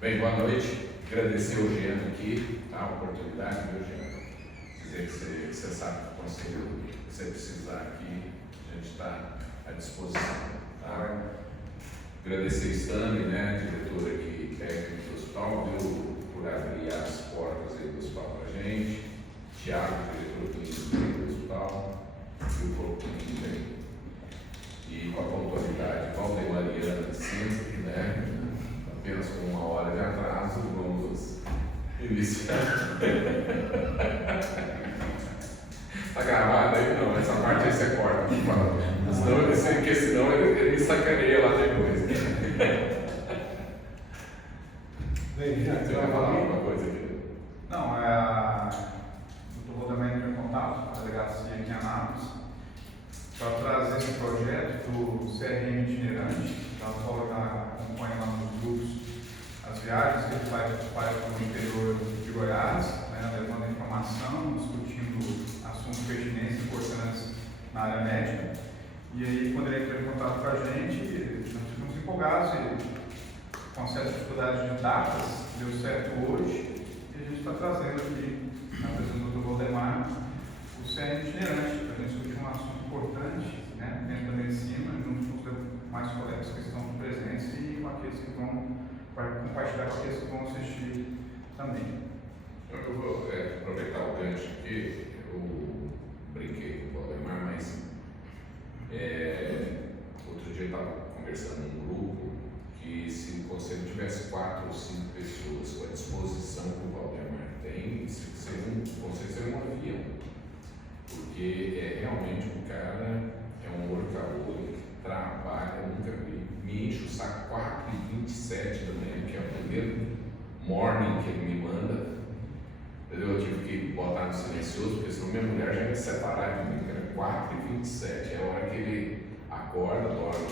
Bem, boa noite. Agradecer ao Jean aqui, tá? A oportunidade, viu, Jean? Dizer que você sabe que o conselho, se você precisar aqui, a gente está à disposição, tá? Agradecer a Stanley, né, diretora aqui, técnico do hospital, viu, por abrir as portas aí do hospital para a gente. Tiago, diretor clínico do hospital, viu, por também. E com a pontualidade, Valdemariana sempre, né? Apenas com 1 hora de atraso, vamos iniciar. Tá gravado aí? Não, essa parte aí você corta, por favor. Senão ele me sacaneia lá depois. Bem, já, você vai falar alguma coisa aqui? Não, o Dr. Valdemar entrou em contato com a delegacia aqui em Anápolis para trazer esse projeto do CRM itinerante. Então, o Paulo acompanha lá nos grupos as viagens que ele faz para o interior de Goiás, né, levando informação, discutindo assuntos pertinentes, importantes na área médica. E aí, quando ele entrou em contato com a gente, nós ficamos empolgados e com certas dificuldades de datas, deu certo hoje, e a gente está trazendo aqui, na presença do Dr. Valdemar, o CRM itinerante, para a gente discutir um assunto importante, né, dentro da medicina, junto com os mais colegas que estão presentes e com aqueles que vão compartilhar com aqueles que vão assistir também. Eu vou aproveitar o gancho aqui, eu brinquei com o Valdemar, mas outro dia eu estava conversando num grupo que se o conselho tivesse 4 ou 5 pessoas com a disposição que o Valdemar tem, o conselho seria um avião, porque realmente o cara é um workaholic, trabalha, nunca me enche o saco 4h27 da manhã, que é o primeiro morning que ele me manda, entendeu? Eu tive que botar no silencioso, porque senão minha mulher já ia separar de mim, que era 4h27, é a hora que ele acorda, dorme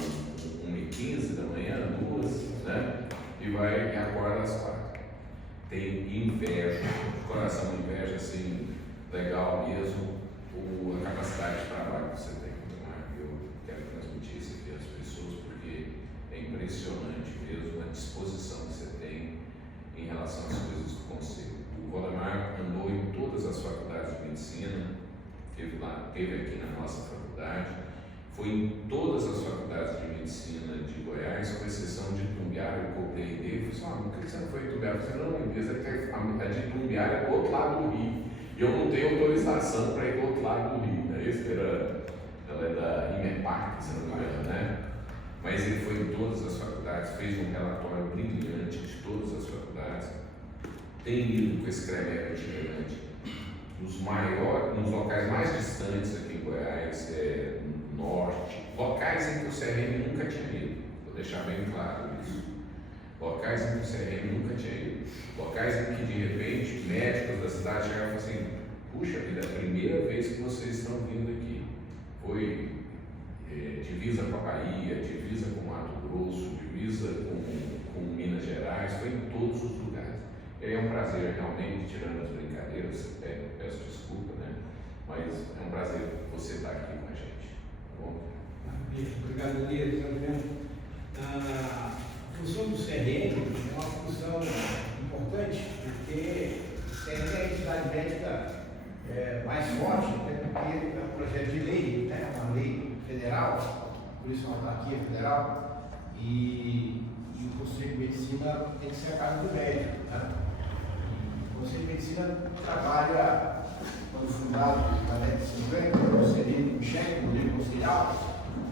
1h15 da manhã, 2, né? E acorda às 4. Tem inveja, de coração inveja, assim, legal mesmo, a capacidade de trabalho que você tem. Eu quero transmitir isso aqui às pessoas, porque é impressionante mesmo a disposição que você tem em relação às coisas do conselho. O Valdemar andou em todas as faculdades de medicina, teve aqui na nossa faculdade, foi em todas as faculdades de medicina de Goiás, com exceção de Itumbiara. Eu cobrei dele e falei assim: por que você não foi em Itumbiara? Eu falei: não, a de Itumbiara é do outro lado do rio, e eu não tenho autorização para ir do outro lado do rio, né? Ela é da IMEPAC, se não me engano, né? Mas ele foi em todas as faculdades, fez um relatório brilhante de todas as faculdades, tem ido com esse CREMEP itinerante nos locais mais distantes aqui em Goiás, no norte, locais em que o CRM nunca tinha ido, vou deixar bem claro isso, locais em que o CRM nunca tinha ido, locais em que de repente médicos da cidade chegavam e falavam assim: puxa vida, é a primeira vez que vocês estão vindo aqui, foi divisa com a Bahia, divisa com Mato Grosso, divisa com Minas Gerais, foi em todos os lugares. E aí é um prazer realmente, tirando as brincadeiras, peço desculpa, né? Mas é um prazer você estar aqui com a gente, tá bom? Obrigado, Elias. A função do CRM é uma função importante, porque o CRM é a entidade médica mais forte, até porque é um projeto de lei, né? Uma lei federal, por isso é uma autarquia federal, e o Conselho de Medicina tem que ser a casa do médico, né? O Conselho de Medicina trabalha, quando fundado na década de 50, o Conselho Michel, o modelo conselhal,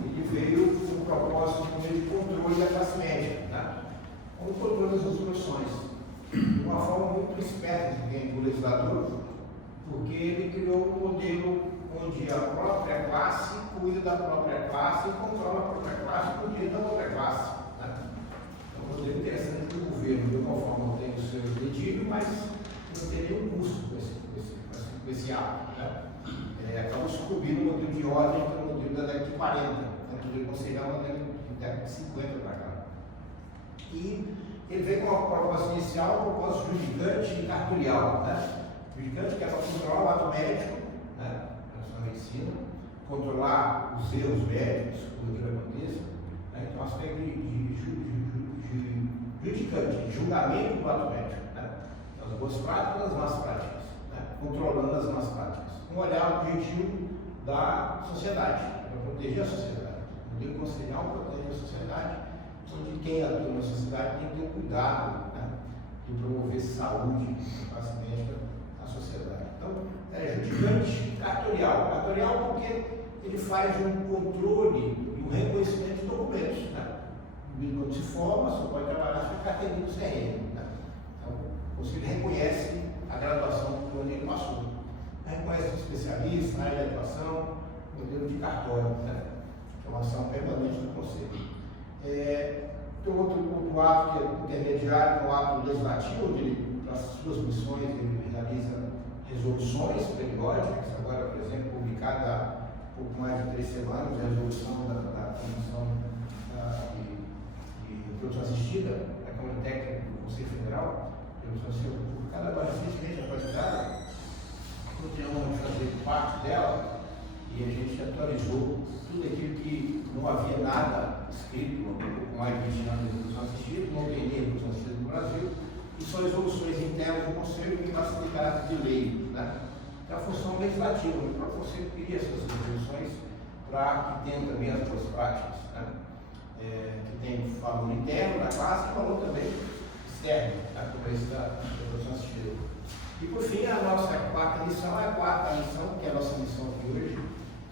ele veio com o propósito de controle da classe médica, né? Como controle das resoluções, de uma forma muito esperta do legislador, porque ele criou um modelo onde a própria classe cuida da própria classe e controla a própria classe e cuida da outra classe, né? É um modelo interessante que o governo, de alguma forma, tem o seu objetivo, mas não tem nenhum custo com esse ato, né? Acabou sucumbindo no modelo de ordem, que é o modelo da década de 40, né? O modelo conselhão da década de 50 para cá. E ele veio com uma proposta inicial, uma proposta judicante e cartorial, né? Judicante, que é para controlar o ato médico, né? Na medicina, controlar os erros médicos, quando aquilo aconteça, né? Então, aspecto de judicante, julgamento do ato médico, né? As boas práticas e as más práticas, né? Controlando as más práticas. Um olhar objetivo da sociedade, para proteger a sociedade. O modelo conselhal protege a sociedade, onde quem atua na sociedade tem que ter cuidado, né? De promover saúde e classe médica na sociedade. Então, é judicante cartorial. Cartorial porque ele faz um controle e um reconhecimento de documentos, né? O indivíduo, quando se forma, só pode trabalhar com a carteirinha do CRM, né? Então, o conselho reconhece a graduação por onde ele passou. Reconhece o especialista na área de atuação, modelo de cartório, né? Que é uma ação permanente do conselho. Tem outro ato que é intermediário, que é o ato legislativo, onde ele, para as suas missões, ele realiza resoluções periódicas. Agora, por exemplo, publicada há pouco mais de 3 semanas, a resolução da Comissão de Produção Assistida, da Câmara Técnica do Conselho Federal, publicada agora recentemente, atualizada. Eu tenho honra de fazer parte dela e a gente atualizou tudo aquilo que não havia nada escrito há pouco mais de 20 anos de produção assistida, não tem nem produção assistida no Brasil, e são resoluções internas do Conselho que facilitaram de lei, né? É a função legislativa, o próprio Conselho cria essas resoluções para que tenha também as boas práticas, né? Que tem valor interno da classe e valor também externo, né? Como esse da produção assistida. E por fim, a nossa quarta missão é a quarta missão, que é a nossa missão aqui hoje,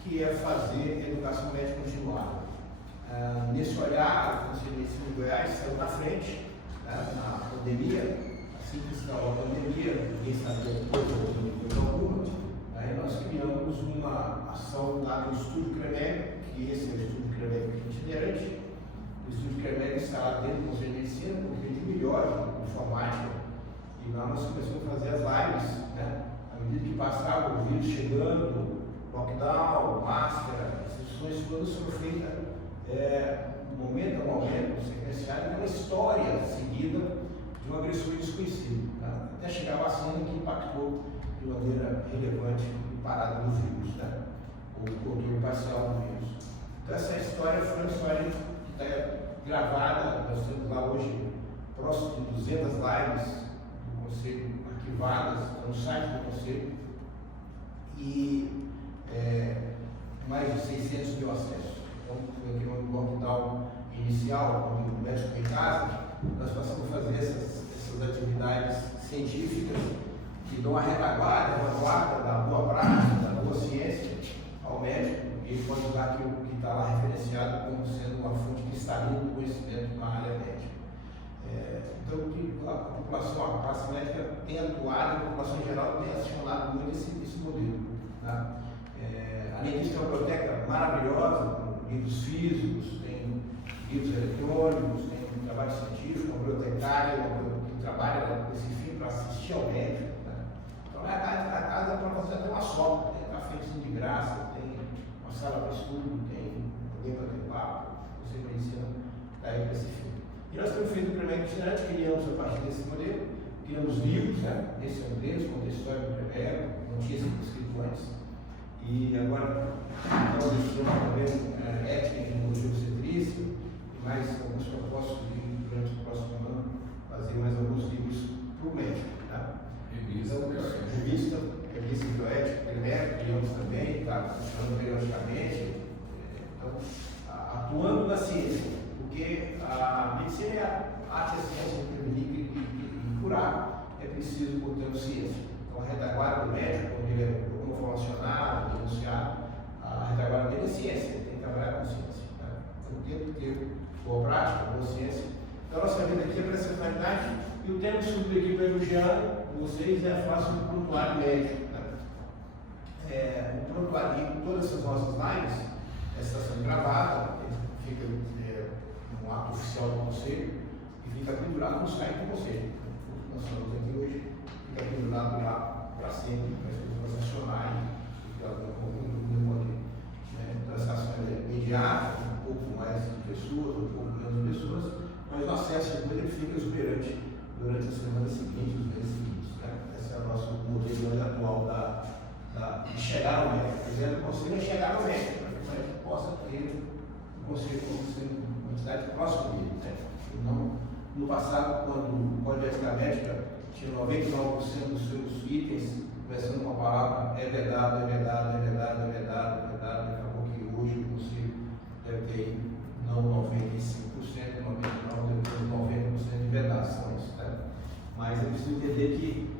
que é fazer educação médica continuada. Nesse olhar, o Conselho de Ensino de Goiás saiu na frente, né, na pandemia, assim que instalou a pandemia, ninguém sabia coisa alguma, aí nós criamos uma ação lá no Estúdio CREMEG, que esse é o Estúdio CREMEG itinerante. O Estúdio CREMEG está lá dentro do Conselho de Ensino, porque ele melhora informática. E lá nós começamos a fazer as lives, né? À medida que passava o vírus chegando, lockdown, máscara, as sessões todas foram feitas momento a momento, sequenciado, uma história seguida de um agressor desconhecido, tá? Até chegar a vacina que impactou de maneira relevante a parada do vírus, né? O controle parcial do vírus. Então essa história foi uma história que está gravada, nós temos lá hoje próximo de 200 lives do Conselho arquivadas no site do Conselho e mais de 600 mil acessos. Então, foi aqui no lockdown inicial, quando o médico em casa, nós passamos a fazer essas atividades científicas que dão a retaguarda, a vanguarda da boa prática, da boa ciência ao médico, e ele pode usar aquilo que está lá referenciado como sendo uma fonte cristalina do conhecimento na área médica. Então, a população, a classe médica tem atuado, a população em geral tem acionado muito esse modelo. Tá? Além disso, tem uma biblioteca maravilhosa, com livros físicos, tem livros eletrônicos, tem um trabalho científico, uma bibliotecária que trabalha com esse fim para assistir ao médico. Né? Então, a casa para você até uma sopa, tem cafezinho de graça, tem uma sala para estudo, tem alguém para ter papo, você conhecendo daí para esse fim. E nós temos feito o primeiro itinerante, criamos a partir desse modelo, criamos livros, né? Esse é um deles, conta a história do primeiro, não tinha sido escrito antes. E agora nós estudamos também ética e tecnologia obstetrícia e mais alguns propósitos de, durante o próximo ano, fazer mais alguns livros para o médico. Tá? Revista bioética, primeiro, criamos também, está funcionando periodicamente. Então, atuando na ciência, porque a medicina é a arte e a ciência de prevenir e curar, é preciso, portanto, ciência. Então, a retaguarda do médico, quando ele é promocionado, denunciado, a retaguarda dele é ciência, ele tem que trabalhar com ciência. Tá? Então, tem que ter boa prática, boa ciência. Então, a nossa vida aqui é para essa finalidade, e o tema que subiu aqui para elogiar vocês é a face do prontuário médico. Tá? O prontuário, todas essas nossas lives, essa está sendo gravada, fica no ato oficial do Conselho, e fica pendurado no site do Conselho. Nós estamos aqui hoje, fica pendurado lá para sempre, para as pessoas acionarem e algum poder. Então, essa ação é imediata, um pouco mais de pessoas, um pouco menos de pessoas, mas o acesso depois ele fica exuberante durante as semanas seguintes, os meses seguintes. Né? Esse é o nosso modelo atual de chegar ao médico. A ideia do Conselho é chegar ao médico, para que o médico possa ter o Conselho como sendo uma entidade próxima dele, né? E não No passado, quando o Código de Ética Médica tinha 99% dos seus itens, começando com a palavra é vedado, é vedado, é vedado, é vedado, é vedado, acabou que hoje o Conselho deve ter não 95%, 99%, depois 90% de vedações. Né? Mas é preciso entender que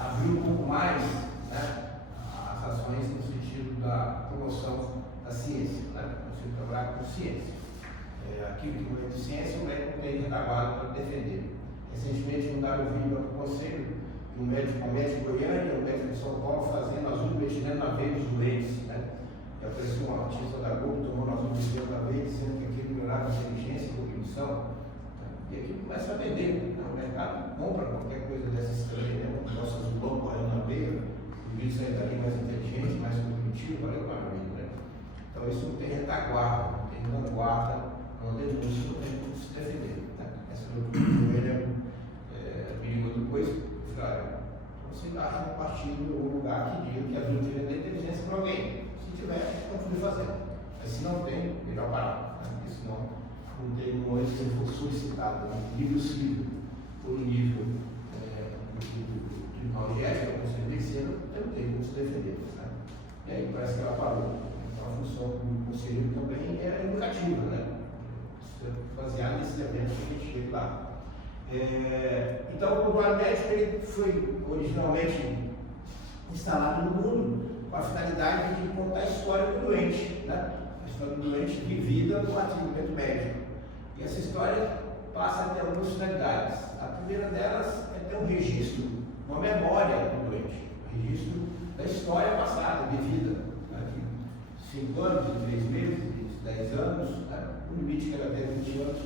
abriu um pouco mais, né, as ações no sentido da promoção da ciência, né? Você trabalhar com ciência. Aquilo que não é de ciência, o médico tem retaguarda para defender. Recentemente mandaram um vídeo para o Conselho de um médico de Goiânia, um médico de São Paulo, fazendo azul-metileno na veia dos doentes. Né? E apareceu um artista da Globo, tomou azul-metileno na veia, dizendo que aquilo melhorava a inteligência e a cognição. E aquilo começa a vender. Né? O mercado compra qualquer coisa dessa estranha, né? Nossa azulão correndo na veia, o vídeo sai dali mais inteligente, mais cognitivo, valeu para mim. Né? Então isso não tem retaguarda, não tem vanguarda, não tem denúncia, não tem como se defender. Né? Essa doutrina é perigoso depois, cara. Você acha um partido ou um lugar que diga que a vida tem inteligência para alguém. Se tiver, continue fazendo. Mas se não tem, melhor parar. Né? Porque senão não tem um momento que for solicitado, né? Nível civil ou nível do Tribunal de Ética, do Conselho de Medicina, não tem como se defender. Né? E aí parece que ela parou. Então a função do conselheiro também é educativa, né? Baseado nesse evento que a gente chega lá. Então, o prontuário médico ele foi originalmente instalado no mundo com a finalidade de contar a história do doente, né? A história do doente vivida no atendimento médico. E essa história passa a ter algumas finalidades. A primeira delas é ter um registro, uma memória do doente, um registro da história passada, vivida, né? De 5 anos, de 3 meses, de 10 anos, né? O limite que era até 20 anos,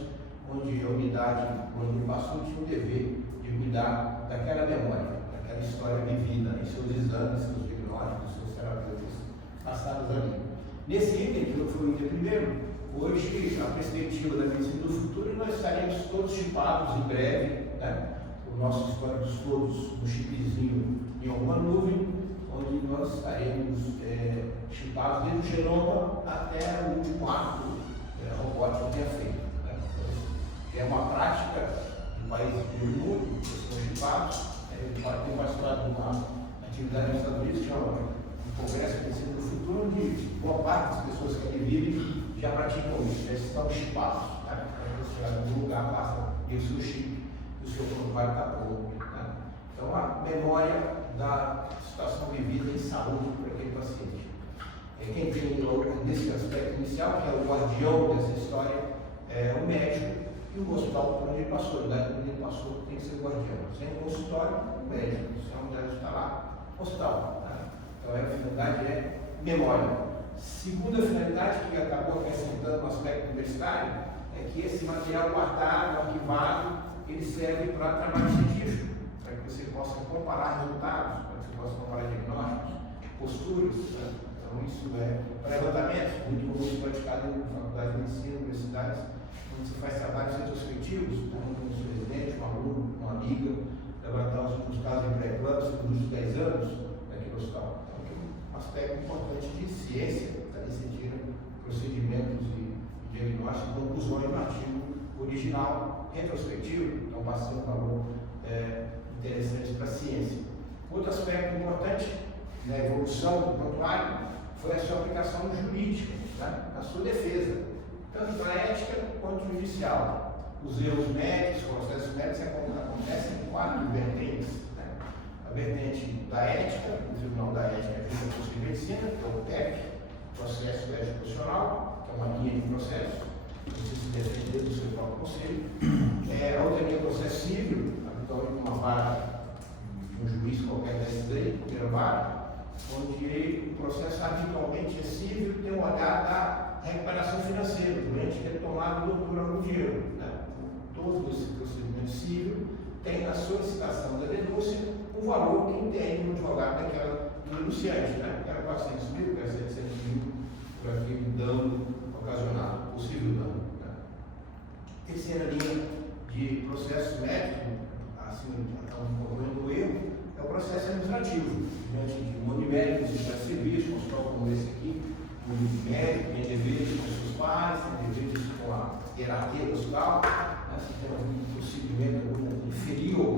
onde a unidade, quando ele passou, tinha o dever de cuidar daquela memória, daquela história vivida, em seus exames, seus diagnósticos, seus terapeutas passados ali. Nesse item, que não foi o item primeiro, hoje, a perspectiva da medicina do futuro, nós estaremos todos chipados em breve, né? Os nossos históricos todos no chipzinho em alguma nuvem, onde nós estaremos chipados desde o genoma até o último ato robótico tenha feito. Né? É uma prática do país do mundo, que são chipados. Tem participado de uma atividade nos Estados Unidos que chama o Congresso de Medicina do Futuro, onde boa parte das pessoas que ali vivem já praticam isso, já estão chipados. Né? Quando você chegar em algum lugar, passa o seu chip, o seu prontuário está pronto. Né? Então, a memória da situação vivida em saúde para aquele paciente. Quem tem nesse aspecto inicial, que é o guardião dessa história, é o médico e o hospital por onde ele passou. A unidade onde ele passou tem que ser o guardião. Sem o consultório, o médico. Se a unidade está lá, hospital. Tá? Então a finalidade é memória. Segunda finalidade, que acabou acrescentando no aspecto universitário, é que esse material guardado, arquivado, ele serve para trabalho científico, para que você possa comparar resultados, para que você possa comparar diagnósticos, posturas. Né? Então, isso é para levantamento, muito comum praticado em faculdades de medicina, universidades, onde você faz trabalhos retrospectivos, com o seu residente, um aluno, uma amiga, levantar os últimos casos em pré-planos dos últimos 10 anos naquele hospital. Então, é um aspecto importante de ciência, ali se tira procedimentos e diagnósticos, conclusões no artigo original, retrospectivo, então passando valor interessante para a ciência. Outro aspecto importante na evolução do prontuário foi a sua aplicação jurídica, né? Na sua defesa, tanto na ética quanto judicial. Os erros médicos, os processos médicos acontecem em 4 vertentes. Né? A vertente da ética, o Tribunal da Ética junto ao Conselho de Medicina, que é o PEP, Processo Ético Profissional, que é uma linha de processo, você se defender do seu próprio conselho. A outra linha é o processo civil, habitualmente uma vara de um juiz qualquer desse direito, primeira vara, onde o processo habitualmente é civil, tem um olhar da recuperação financeira, o doente que é tomado loucura no dinheiro. Né? Todo esse procedimento civil tem na solicitação da denúncia o valor que entende o advogado daquela denunciante, né? Quer 400 mil, quer 700 mil, por aquele dano ocasionado, possível dano. Né? Terceira linha de processo médico, assim, ocorrendo o erro, é o processo administrativo. Diante de um médico de serviço, um hospital como esse aqui, um médico tem deveres com seus pais, tem deveres com a hierarquia do hospital, né, se tem algum procedimento inferior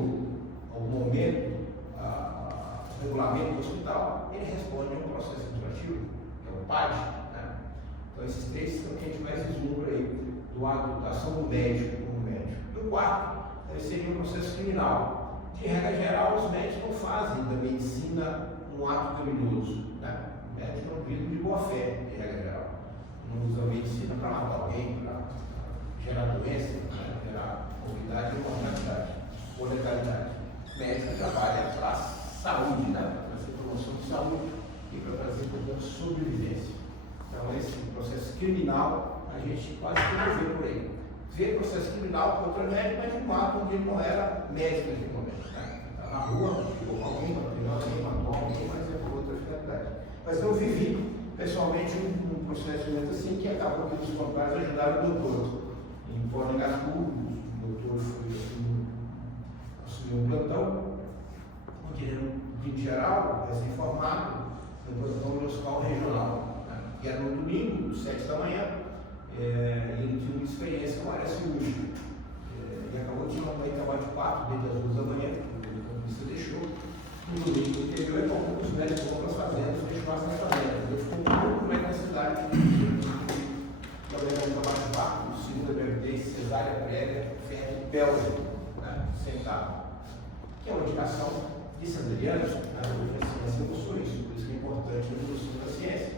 ao momento, ao regulamento do hospital, ele responde a um processo administrativo, que é o PAD. Né? Então, esses três são o que a gente mais vislumbra aí do ato da ação do médico como médico. E o quarto seria um processo criminal. De regra geral, os médicos não fazem da medicina um ato criminoso. Né? O médico é um vidro de boa fé, de regra geral. Não usa a medicina para matar alguém, para gerar doença, para gerar morbidade ou mortalidade, ou letalidade. O médico trabalha para a saúde, né? Para trazer promoção de saúde e para trazer, portanto, sobrevivência. Então, esse processo criminal, a gente quase que vê por aí. Vê processo criminal contra médico, mas de um ato onde ele não era médico naquele momento. Né? Está na rua, ficou com alguém, bateu alguém, matou alguém, mas é por outra finalidade. Mas eu vivi, pessoalmente, um procedimento assim que acabou que os contrários ajudaram o doutor. Em Porangatu, o doutor assumiu um plantão, onde ele, em geral, recém-formado, no plantão do hospital regional. Né? E era no domingo, 7 da manhã, e ele tinha uma experiência com a área cirúrgica. E acabou de ir trabalho de 4 desde as 2 da manhã, que o economista deixou. No domingo anterior, ele comprou os médicos vão para as fazendas, fechou as fazendas. Ele ficou um pouco mais na cidade, trabalhando no trabalho de barco, segunda gravidez, cesárea prévia, feto pélvico, né, sentado. Que é uma indicação de sanderianos, né, a ciência mostrou isso, por isso que é importante a evolução da ciência.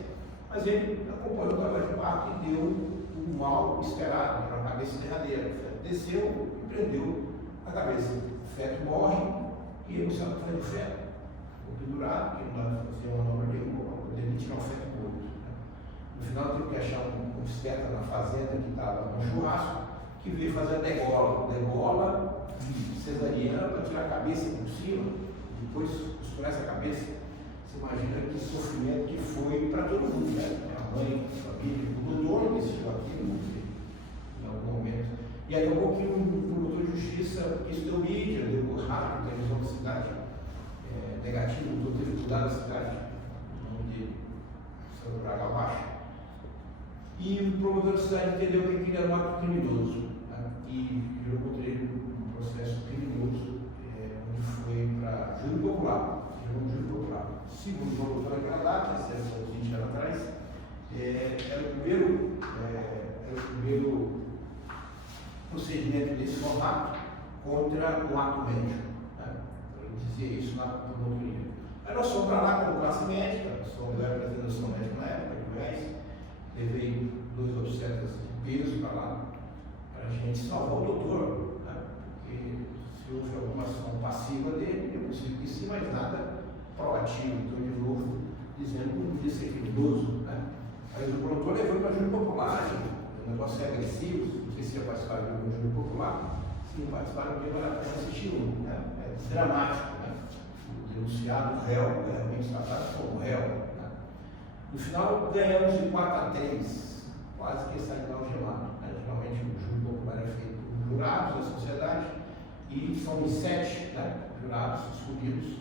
Mas ele acompanhou o trabalho de barco e deu um mal esperado, para a cabeça derradeira. O feto desceu e prendeu a cabeça. O feto morre e ele não sabe o que foi do feto. Ficou pendurado, porque não dá para fazer uma manobra nenhuma para poder tirar o feto morto. Né? No final, teve que achar um esperto na fazenda que estava no churrasco, que veio fazer a degola cesariana para tirar a cabeça por cima, depois costurar essa cabeça. Você imagina que sofrimento que foi para todo mundo, né? A mãe, a família, o doutor que assistiu aquilo em algum momento. E acabou que o promotor de justiça, isso deu mídia, deu rádio, televisão da cidade, negativo, o doutor teve que cuidar da cidade, o nome dele, Sandro Braga Baixo. E o promotor da cidade entendeu que aquilo era um ato criminoso, né? E virou contra ele um processo criminoso, onde foi para júri popular. Segundo o doutor naquela data, cerca de 20 anos atrás, era o primeiro procedimento desse formato contra um ato médico. Né? Ele dizia isso na promotoria. Aí nós fomos para lá como classe médica, somos da representação médica na época, de Goiás, levei 2 obstetras de peso para lá, para a gente salvar o doutor, né? Porque se houve alguma ação passiva dele, é possível que sim, mas nada proativo. Então, de novo, dizendo que não podia ser criminoso. Né? Mas o promotor levou para júri popular, o negócio é agressivo, não sei se ia participar de um júri popular, se não participar, não vai lá para assistir um. Né? É dramático. Né? O denunciado, o réu, é realmente tratado como réu. Né? No final, ganhamos de 4-3, quase que sai de algemado. Né? Geralmente, o júri popular é feito por jurados da sociedade, e são 7 né, jurados escolhidos.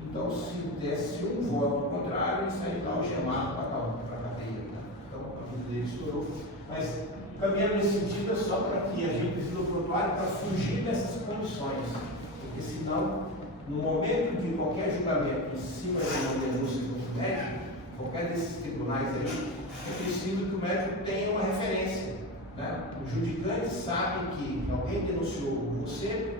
Então, se desse um voto contrário, ele sairia algemado para a cadeia. Né? Então, a vida dele estourou. Mas, caminhando nesse sentido, é só para que a gente precisa do prontuário para fugir dessas condições. Porque, senão, no momento de qualquer julgamento em cima de uma denúncia contra o médico, qualquer desses tribunais aí, é preciso que o médico tenha uma referência. Né? O judicante sabe que alguém denunciou você,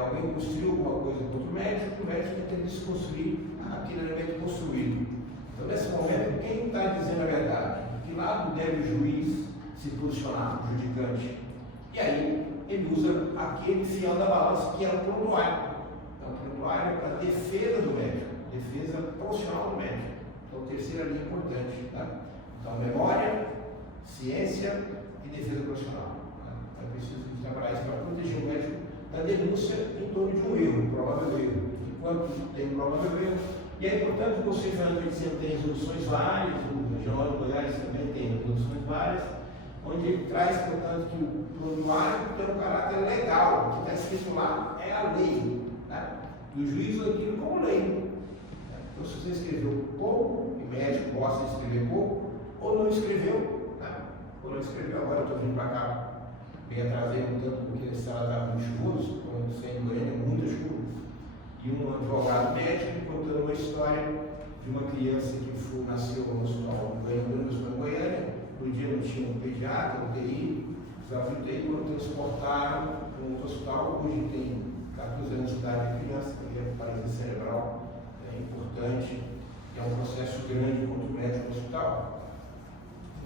alguém construiu alguma coisa contra o médico tem que desconstruir aquele elemento construído. Então, nesse momento, quem está dizendo a verdade? De que lado deve o juiz se posicionar, o judicante? E aí, ele usa aquele fiel da balança que é o prontuário. Então, o prontuário é para a defesa do médico, defesa profissional do médico. Então, a terceira linha é importante. Tá? Então, memória, ciência e defesa profissional. Tá? Então, é preciso trabalhar isso para proteger o médico da denúncia em torno de um erro, um provável erro. Enquanto tem um provável erro, e aí, portanto, você já tem resoluções várias, o Regional do Goiás também tem resoluções várias, onde ele traz, portanto, que o prontuário tem um caráter legal, o que está escrito lá é a lei, né? E o juiz aquilo como lei. Né? Então, se você escreveu pouco, e médico gosta de escrever pouco, ou não escreveu, né? Ou não escreveu, agora eu estou vindo para cá bem atrasei um tanto porque nesse estado estava muito chuvoso, quando saí em Goiânia, muita chuva. E um advogado médico contando uma história de uma criança que nasceu no hospital em Goiânia. No dia não tinha um pediatra, UTI, precisava de UTI, quando transportaram para um hospital, hoje tem 14 anos de idade de criança, que é paralisia cerebral, é importante, é um processo grande contra o médico no hospital.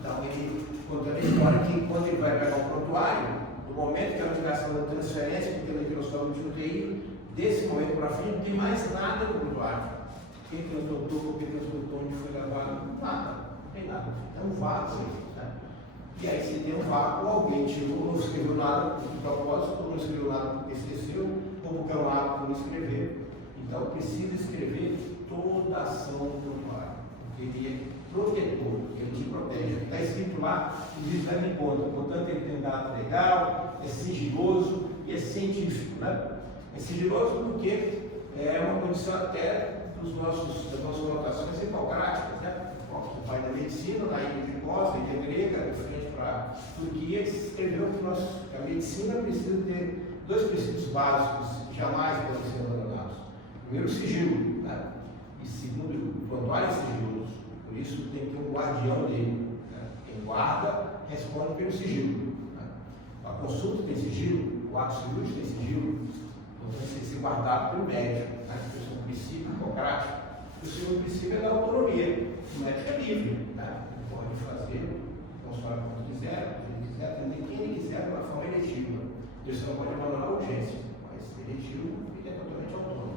Então, ele contando a história que quando ele vai pegar o prontuário, no momento que a indicação da transferência, porque ele tem hospital de UTI, desse momento para frente não tem mais nada no prontuário. Quem transportou, quem transportou, onde foi levado, nada, não tem nada. É um vácuo aí, né? E aí, se tem um vácuo, alguém tirou, não escreveu nada de propósito, ou não escreveu nada porque esqueceu, ou porque é um hábito por escrever. Então, precisa escrever toda a ação do prontuário, porque ele é protetor, ele te protege. Está escrito lá, inclusive leva em conta, portanto, ele tem um dado legal, é sigiloso e é científico, né? É sigiloso porque é uma condição até das nossas anotações hipocráticas, né? O pai da medicina, na ilha de Kos, ilha grega, de frente para a Turquia, escreveu que a medicina precisa ter dois princípios básicos, jamais podem ser abandonados. Primeiro, o sigilo, né? E segundo, o prontuário é sigiloso, por isso tem que ter um guardião dele, né? Quem guarda responde pelo sigilo, né? A consulta tem sigilo, o ato cirúrgico tem sigilo, então tem que ser guardado pelo médico, né? Isso é um princípio hipocrático. O segundo princípio é da autonomia. O médico é livre, né? Ele pode fazer, consultar quando quiser, se ele quiser, atender quem ele quiser de uma forma eletiva. Ele só não pode abandonar a urgência, mas eletivo ele é totalmente autônomo.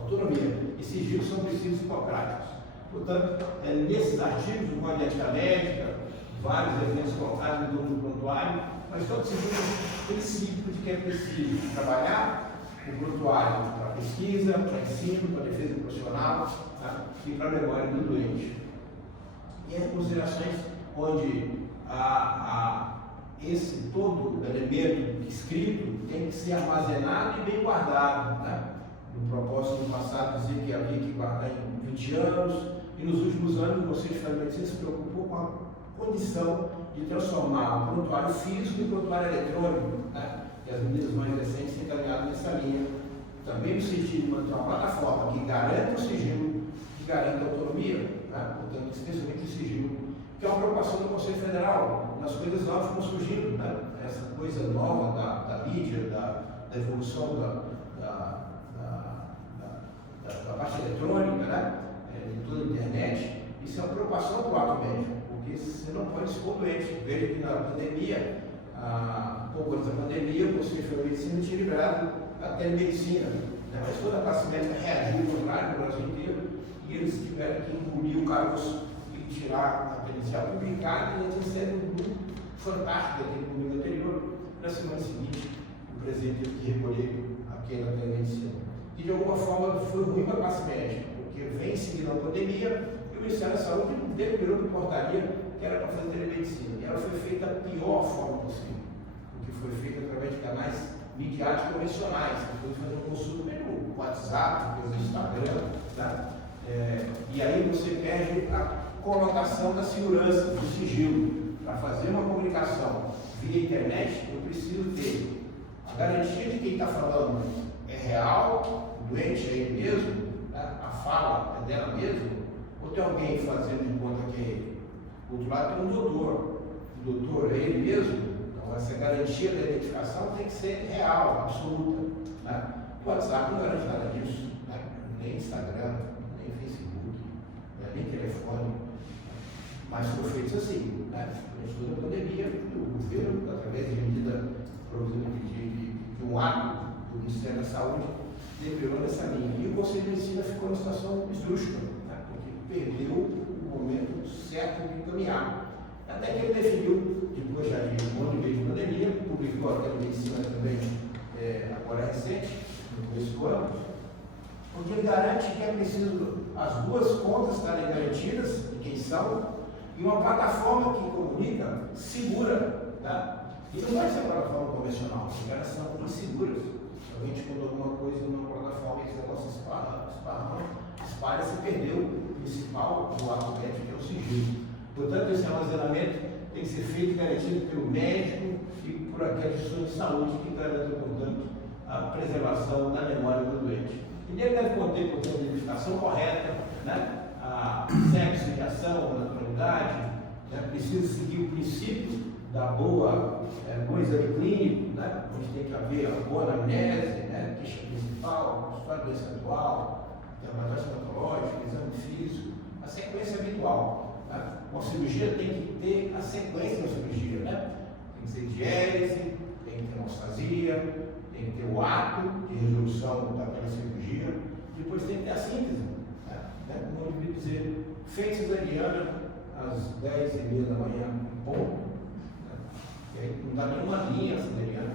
Autonomia e sigilo são princípios hipocráticos. Portanto, nesses artigos, o Código de Ética Médica, vários elementos colocados em torno do prontuário, mas todos segundo o princípio de que é preciso trabalhar o prontuário para pesquisa, para ensino, para defesa profissional, tá? E para a memória do doente. E em considerações onde esse todo elemento escrito tem que ser armazenado e bem guardado, né? No propósito do passado dizer que havia que guardar em 20 anos, e nos últimos anos o Conselho de Medicina se preocupou com a condição de transformar o prontuário físico em prontuário eletrônico, né? E as medidas mais recentes têm caminhado nessa linha, também no sentido de manter uma plataforma que garanta o sigilo, que garanta a autonomia, né? Portanto, especialmente o sigilo, que é uma preocupação do Conselho Federal, nas coisas novas que estão surgindo, né? Essa coisa nova da mídia, da evolução da parte eletrônica, né? De toda a internet, isso é uma preocupação para o ato médico, porque você não pode expor o doente. Veja que na pandemia, pouco antes da pandemia, o Conselho de Medicina tinha liberado a telemedicina, né? Mas toda a classe médica reagiu ao contrário no Brasil inteiro, e eles tiveram que engolir o cargo e tirar a credencial publicada, e eles recebem um grupo fantástico daquele domingo anterior. Na semana seguinte, o presidente teve que recolher aquela telemedicina. E de alguma forma foi ruim para a classe médica, porque vem seguindo a pandemia e o Ministério da Saúde deliberou por portaria que era para fazer telemedicina. E ela foi feita da pior forma possível, porque foi feita através de canais midiáticos convencionais, depois fazer uma consulta pelo WhatsApp, pelo Instagram, tá? E aí você perde a conotação da segurança, do sigilo. Para fazer uma comunicação via internet, eu preciso ter a garantia de quem está falando é real, o doente é ele mesmo, né? A fala é dela mesmo, ou tem alguém fazendo de conta que é ele. Do outro lado tem um doutor, o doutor é ele mesmo, então essa garantia da identificação tem que ser real, absoluta, né? O WhatsApp não garante nada disso, né? Nem Instagram, nem Facebook, né? Nem telefone, mas foram feitos assim, né? Durante toda a pandemia, o governo, através de medida de um ato do Ministério da Saúde, deliberou nessa linha. E o Conselho de Medicina ficou numa situação esdrúxula, né? Porque perdeu o momento certo de caminhar. Até que ele definiu, depois já de um ano e meio de pandemia, publicou a telemedicina também, agora recente, no começo do ano, porque ele garante que é preciso as duas contas estarem garantidas, de quem são, e uma plataforma que comunica segura, tá? E não vai ser uma plataforma convencional, as caras são muito seguras. Se alguém te contou alguma coisa numa plataforma e esse negócio espalha, se perdeu o principal do ato médico, que é o sigilo. Portanto, esse armazenamento tem que ser feito e garantido pelo médico e por aquela instituição de saúde que garanta, portanto, a preservação da memória do doente. E ele deve conter, portanto, a identificação correta, né? A sexo, indicação, naturalidade, né? Precisa seguir o princípio da bom exame clínico, né? Onde tem que haver a boa anamnese, né? Queixa principal, história da doença atual, avaliação patológica, exame físico, a sequência habitual. Né? Uma cirurgia tem que ter a sequência da cirurgia, né? Tem que ser diérese, tem que ter hemostasia, tem que ter o ato de resolução daquela cirurgia, depois tem que ter a síntese, né? Como eu devia dizer, feita cesariana às 10h30 da manhã, ponto. Né? E aí não dá nenhuma linha cesariana.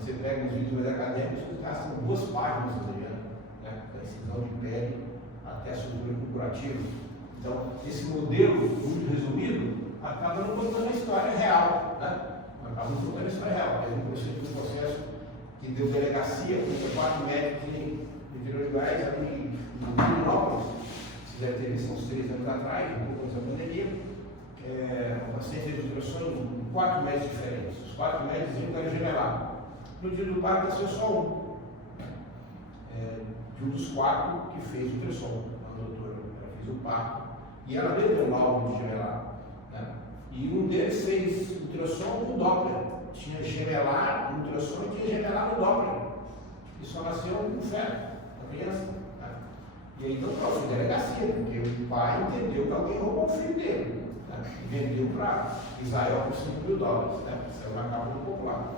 Você pega os vídeos acadêmicos que gastam 2 páginas cesariana, né? Da incisão de pele até a sutura curativa. Então, esse modelo muito resumido acaba não contando a história real, né? Acaba não contando a história real. Tem um processo que deu delegacia contra 4 médicos em Minas Gerais, ali em Pirenópolis. Vocês devem ter visto uns 3 anos atrás, um pouco antes da pandemia. O paciente fez ultrassom em 4 médicos diferentes. Os 4 médicos iam para gemelar. No dia do parto, nasceu só um. De um dos 4 que fez o ultrassom. A doutora fez o parto. E ela levou o laudo de gemelar. Né? E um deles fez ultrassom com Doppler. Tinha gemelar no ultrassom e tinha gemelar no Doppler. E só nasceu um feto, uma criança. Né? E aí então trouxe delegacia, porque o pai entendeu que alguém roubou o filho dele. Né? E vendeu para Israel por $5.000. Né? Isso é uma capa do popular.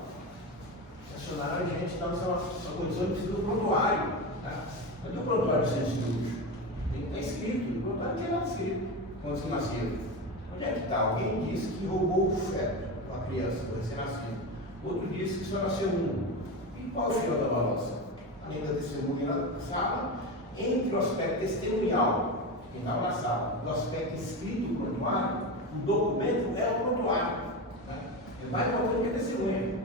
Acionaram a gente, estava nessa condição de precisar do prontuário. Né? Cadê o prontuário do centro cirúrgico? Tem que estar escrito, o prontuário não tem nada escrito quando se nasceu. Onde é que está? Alguém disse que roubou o feto, uma criança, o recém-nascido. Outro disse que só nasceu um. E qual é o final da balança? Além da testemunha na sala, entre o aspecto testemunhal, que estava na sala, e o aspecto escrito do prontuário, o documento é o prontuário. Né? Ele vai para que é testemunha.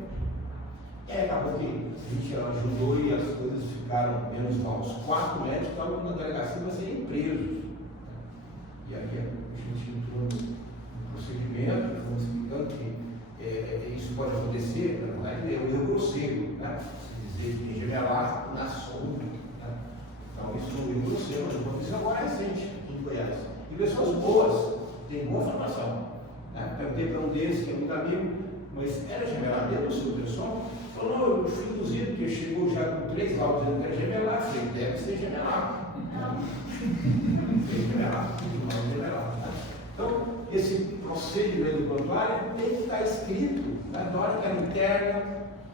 Acabou que a gente ajudou e as coisas ficaram menos mal. Os 4 médicos estavam na delegacia para serem presos. E aí a gente entrou no procedimento, fomos explicando que isso pode acontecer, na verdade é um erro grosseiro, né? Se dizer que gemelar na sombra. Né? Então isso é um erro grosseiro, mas aconteceu agora recente, em Goiás. E pessoas boas, têm boa formação. Né? Perguntei para um deles, que é muito amigo, mas era gemelar dentro do seu ultrassom? Falou, não, eu fui induzido, porque chegou já com 3 laudos dizendo que era gemelar. Eu falei, deve ser gemelar. Então, esse procedimento do prontuário tem que estar escrito na tórica interna,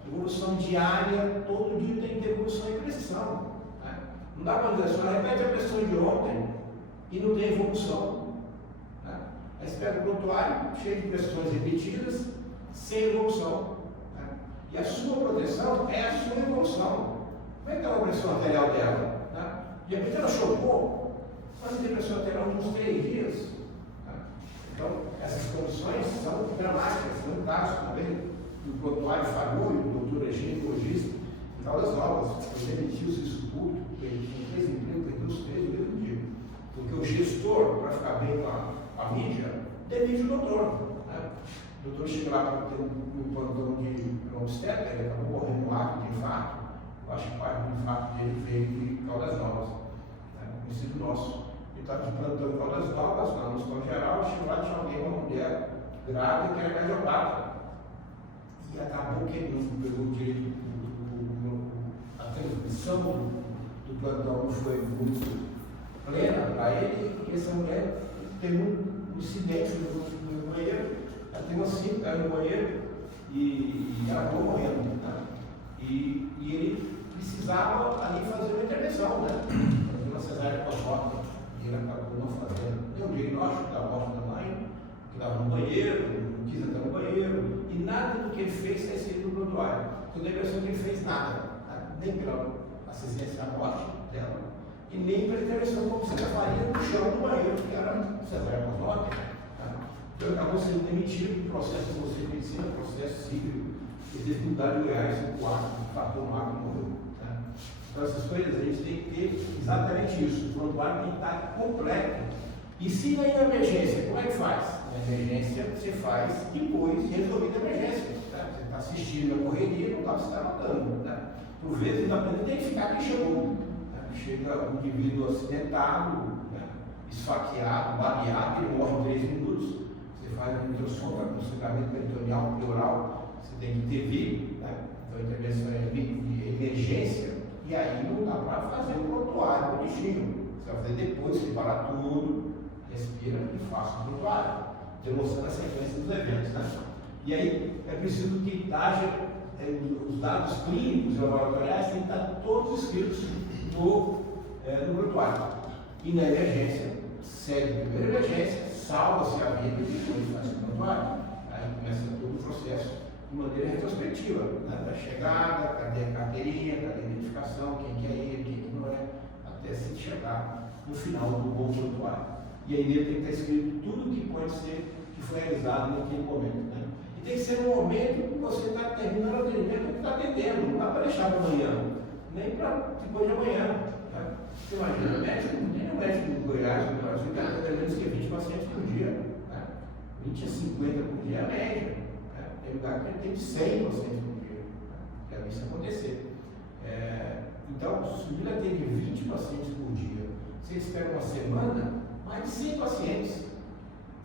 evolução diária, todo dia tem que ter evolução e pressão. Né? Não dá para dizer, só repete a pressão de ontem e não tem evolução. Né? Aí você pega o prontuário, cheio de pressões repetidas, sem evolução. Né? E a sua proteção é a sua evolução. Como é que está a pressão arterial dela? Né? De repente ela chocou, mas tem pressão arterial de uns 3 dias. Né? Então, essas condições são dramáticas. Tem um caso também do prontuário falhou, o doutor é ginecologista, em Caldas Novas, ele demitiu-se isso público, ele tinha 3 empregos, perdeu os 3 no mesmo dia. Porque o gestor, para ficar bem com a mídia, demite o doutor. Né? O doutor chega lá para ter um plantão de obstetra, ele acabou morrendo no ato de infarto. Eu acho que parte do infarto dele veio de Caldas Novas, né? Conhecido nosso. Ele estava de plantão em Caldas Novas, lá no hospital geral, chegou lá, tinha alguém, uma mulher grávida que era cardiopata. E acabou que ele não pegou direito, a transmissão do plantão não foi muito plena para ele, e essa mulher teve um incidente no banheiro, ela teve uma cinta, caiu no banheiro e ela acabou morrendo. Né? E ele precisava ali fazer uma intervenção, né? Fazer uma cesárea pós-mortem, e ele acabou não fazendo. Deu um diagnóstico da morte da mãe, que estava no banheiro, não quis entrar no banheiro, e nada do que ele fez está escrito no prontuário. Eu tenho a impressão que ele fez nada, nem pela assistência à morte dela, e nem pela intervenção como você faria no chão do banheiro, que era cesárea pós-mortem. Então ele acabou sendo demitido, processo de você de medicina, processo civil, e teve que mudar de Goiás, o quarto, fator no ar e morreu. Né? Então essas coisas a gente tem que ter exatamente isso, o prontuário tem que estar completo. E se na emergência, como é que faz? A emergência você faz depois de resolvida a emergência. Tá? Você está assistindo a correria, não dá para você estar notando. Tá? Por vezes, não dá para identificar quem chegou. Tá? Chega um indivíduo acidentado, né? Esfaqueado, babeado, ele morre em 3 minutos. Você faz um ultrassom, um sangramento peritoneal pleural, você tem que intervir. Tá? Então, a intervenção é de emergência, e aí não dá para fazer o prontuário bonitinho. Você vai fazer depois, separar tudo, respira e faça o prontuário, demonstrando a sequência dos eventos. Né? E aí é preciso que haja os dados clínicos e laboratoriais têm que estar todos escritos no prontuário. E na emergência, segue a primeira emergência, salva-se a vida e depois faz o prontuário. Aí começa todo o processo de maneira retrospectiva, né? Da chegada, cadê a carteirinha, cadê a identificação, quem que é ele, quem que não é, até se chegar no final do bom prontuário. E aí nele tem que estar escrito tudo que pode ser, que foi realizado naquele momento. Né? E tem que ser no momento que você está terminando o atendimento que está atendendo, não dá para deixar para amanhã, nem para depois de amanhã. Né? Você imagina, o médico, não tem um médico do Goiás, no Brasil, que atende menos que 20 pacientes por dia. Né? 20 a 50 por dia é a média. Né? Tem lugar que tem 100 pacientes por dia. Né? Já vi isso acontecer. Então, se o Vila tem 20 pacientes por dia, você espera uma semana, mais de 100 pacientes.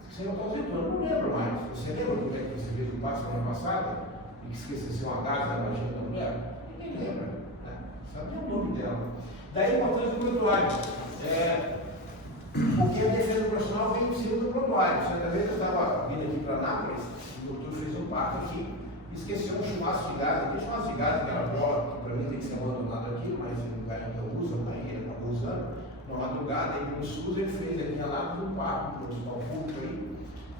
Você não está acertando, não lembro mais. Você lembra como é que você fez o passo semana passada e que esqueceu uma gás da vagina da mulher? Ninguém lembra. Né? Sabe o nome dela. Daí a importância do prontuário. Porque a defesa do profissional vem em cima do prontuário. Certa vez eu estava vindo aqui para Nápoles, o doutor fez um parto aqui, esqueceu um chumaço de gás. Aquele chumaço de gás, aquela bola, que para mim tem que ser abandonado aqui, mas o lugar ainda usa, o banheiro acabou usando. Na madrugada, aí pelo SUS, ele fez aqui lá no parque, no hospital público aí,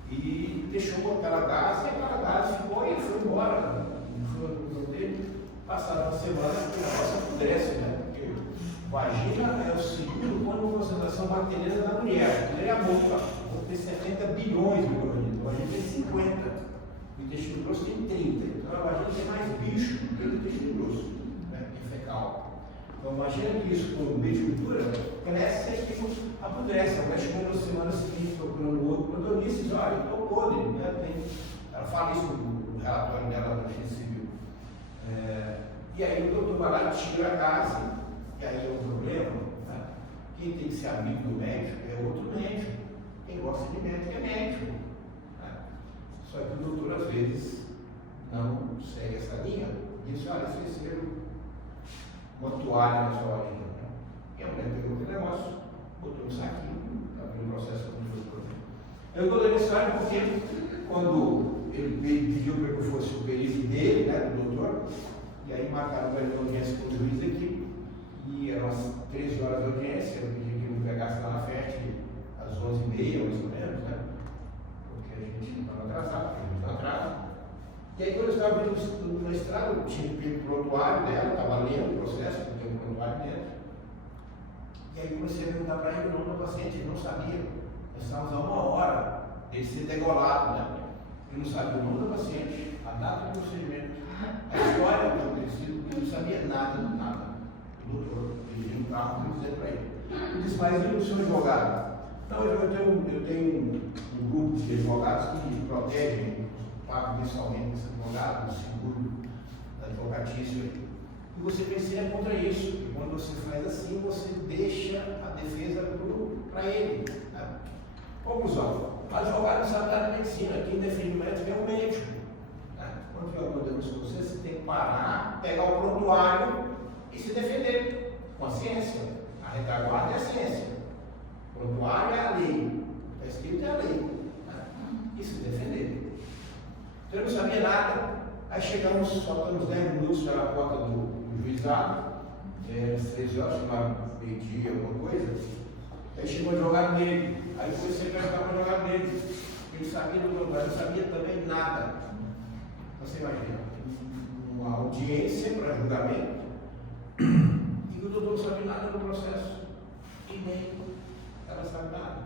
e deixou aquela gás, e aquela gás ficou e ele foi embora. Não foi a conclusão dele. Passada uma semana, o negócio apodrece, né? Porque vagina é o segundo ponto de concentração bacteriana da mulher. A mulher é a boca, vou ter 70 bilhões de micro-organismos, a vagina tem 50, o intestino grosso tem 30. Então a vagina tem mais bicho do que o intestino grosso, né? E fecal. Então, imagina que isso, com o meio de cultura, cresce e apodrece. A mulher chegou na semana seguinte, procurando o outro plantonista e diz: olha, estou podre. Né? Ela fala isso no relatório dela da Justiça Civil. E aí o doutor vai lá e tira a casa, e aí é um problema. Né? Quem tem que ser amigo do médico é outro médico. Quem gosta de médico é médico. Né? Só que o doutor, às vezes, não segue essa linha e diz: olha, esqueceram uma toalha na sua vagina. Né? E a mulher pegou aquele negócio, botou no saquinho, abriu um processo como foi por exemplo. Eu estou dando história porque quando ele pediu para que eu fosse o perito dele, né, do doutor, e aí marcaram para ele uma audiência com o juiz aqui, e eram as 13 horas de audiência, eu pedi que ele me pegasse lá na FET às 11h30, mais ou menos, né? Porque a gente estava atrasado, porque a gente não atrasa. E aí, quando eu estava vindo na estrada, eu tinha pego o prontuário dela, estava lendo o processo, porque tem um prontuário dentro. E aí comecei a perguntar para ele o nome do paciente, ele não sabia. Nós estávamos a 1 hora dele ser degolado, né? Ele não sabia o nome do paciente, a data do procedimento, a história do acontecido, ele não sabia nada do nada. O doutor pediu um carro para dizer para ele. Ele disse: mas e o seu advogado? Não, eu tenho um grupo de advogados que protegem, pago mensalmente esse advogado, o seguro advocatício. E você pensa contra isso. E quando você faz assim, você deixa a defesa para ele. Né? Conclusão: o advogado não sabe nada de medicina. Quem defende o médico é o médico. Né? Quando tiver alguma denúncia com você tem que parar, pegar o prontuário e se defender com a ciência. A retaguarda é a ciência. O prontuário é a lei. Está escrito é a lei. Né? E se defender. Então eu não sabia nada, aí chegamos, faltamos 10 minutos já na porta do juizado, às 13 horas, chamaram meio-dia, alguma coisa, aí chegou o advogado dele, aí comecei a perguntar para o advogado dele, ele sabia do lugar, não sabia também nada. Você imagina, uma audiência para julgamento, e o doutor não sabia nada do processo, e nem ela sabe nada.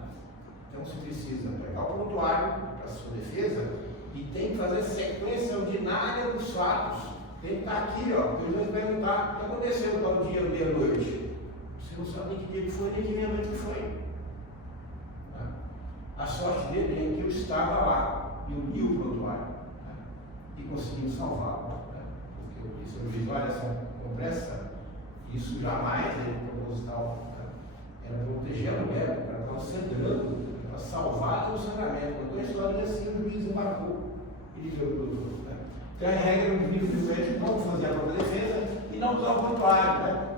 Então você precisa pegar o prontuário para a sua defesa, e tem que fazer sequência ordinária dos fatos. Tem que estar aqui, ó. O juiz vai perguntar: o que aconteceu tal dia, meia-noite? Você não sabe nem que dia que foi, nem que meia-noite que foi. A sorte dele é que eu estava lá, eu li o prontuário, né? E consegui salvá-lo. Né? Porque eu disse, eu disse, olha, essa compressa, isso jamais é proposital. Né? Era proteger a mulher, para ela sangrando, para salvar o sangramento. Quando a história assim, o juiz embarcou e liberou o doutor. Né? Então, a regra no livro do médico não fazer a própria defesa e não usar o prontuário. Né?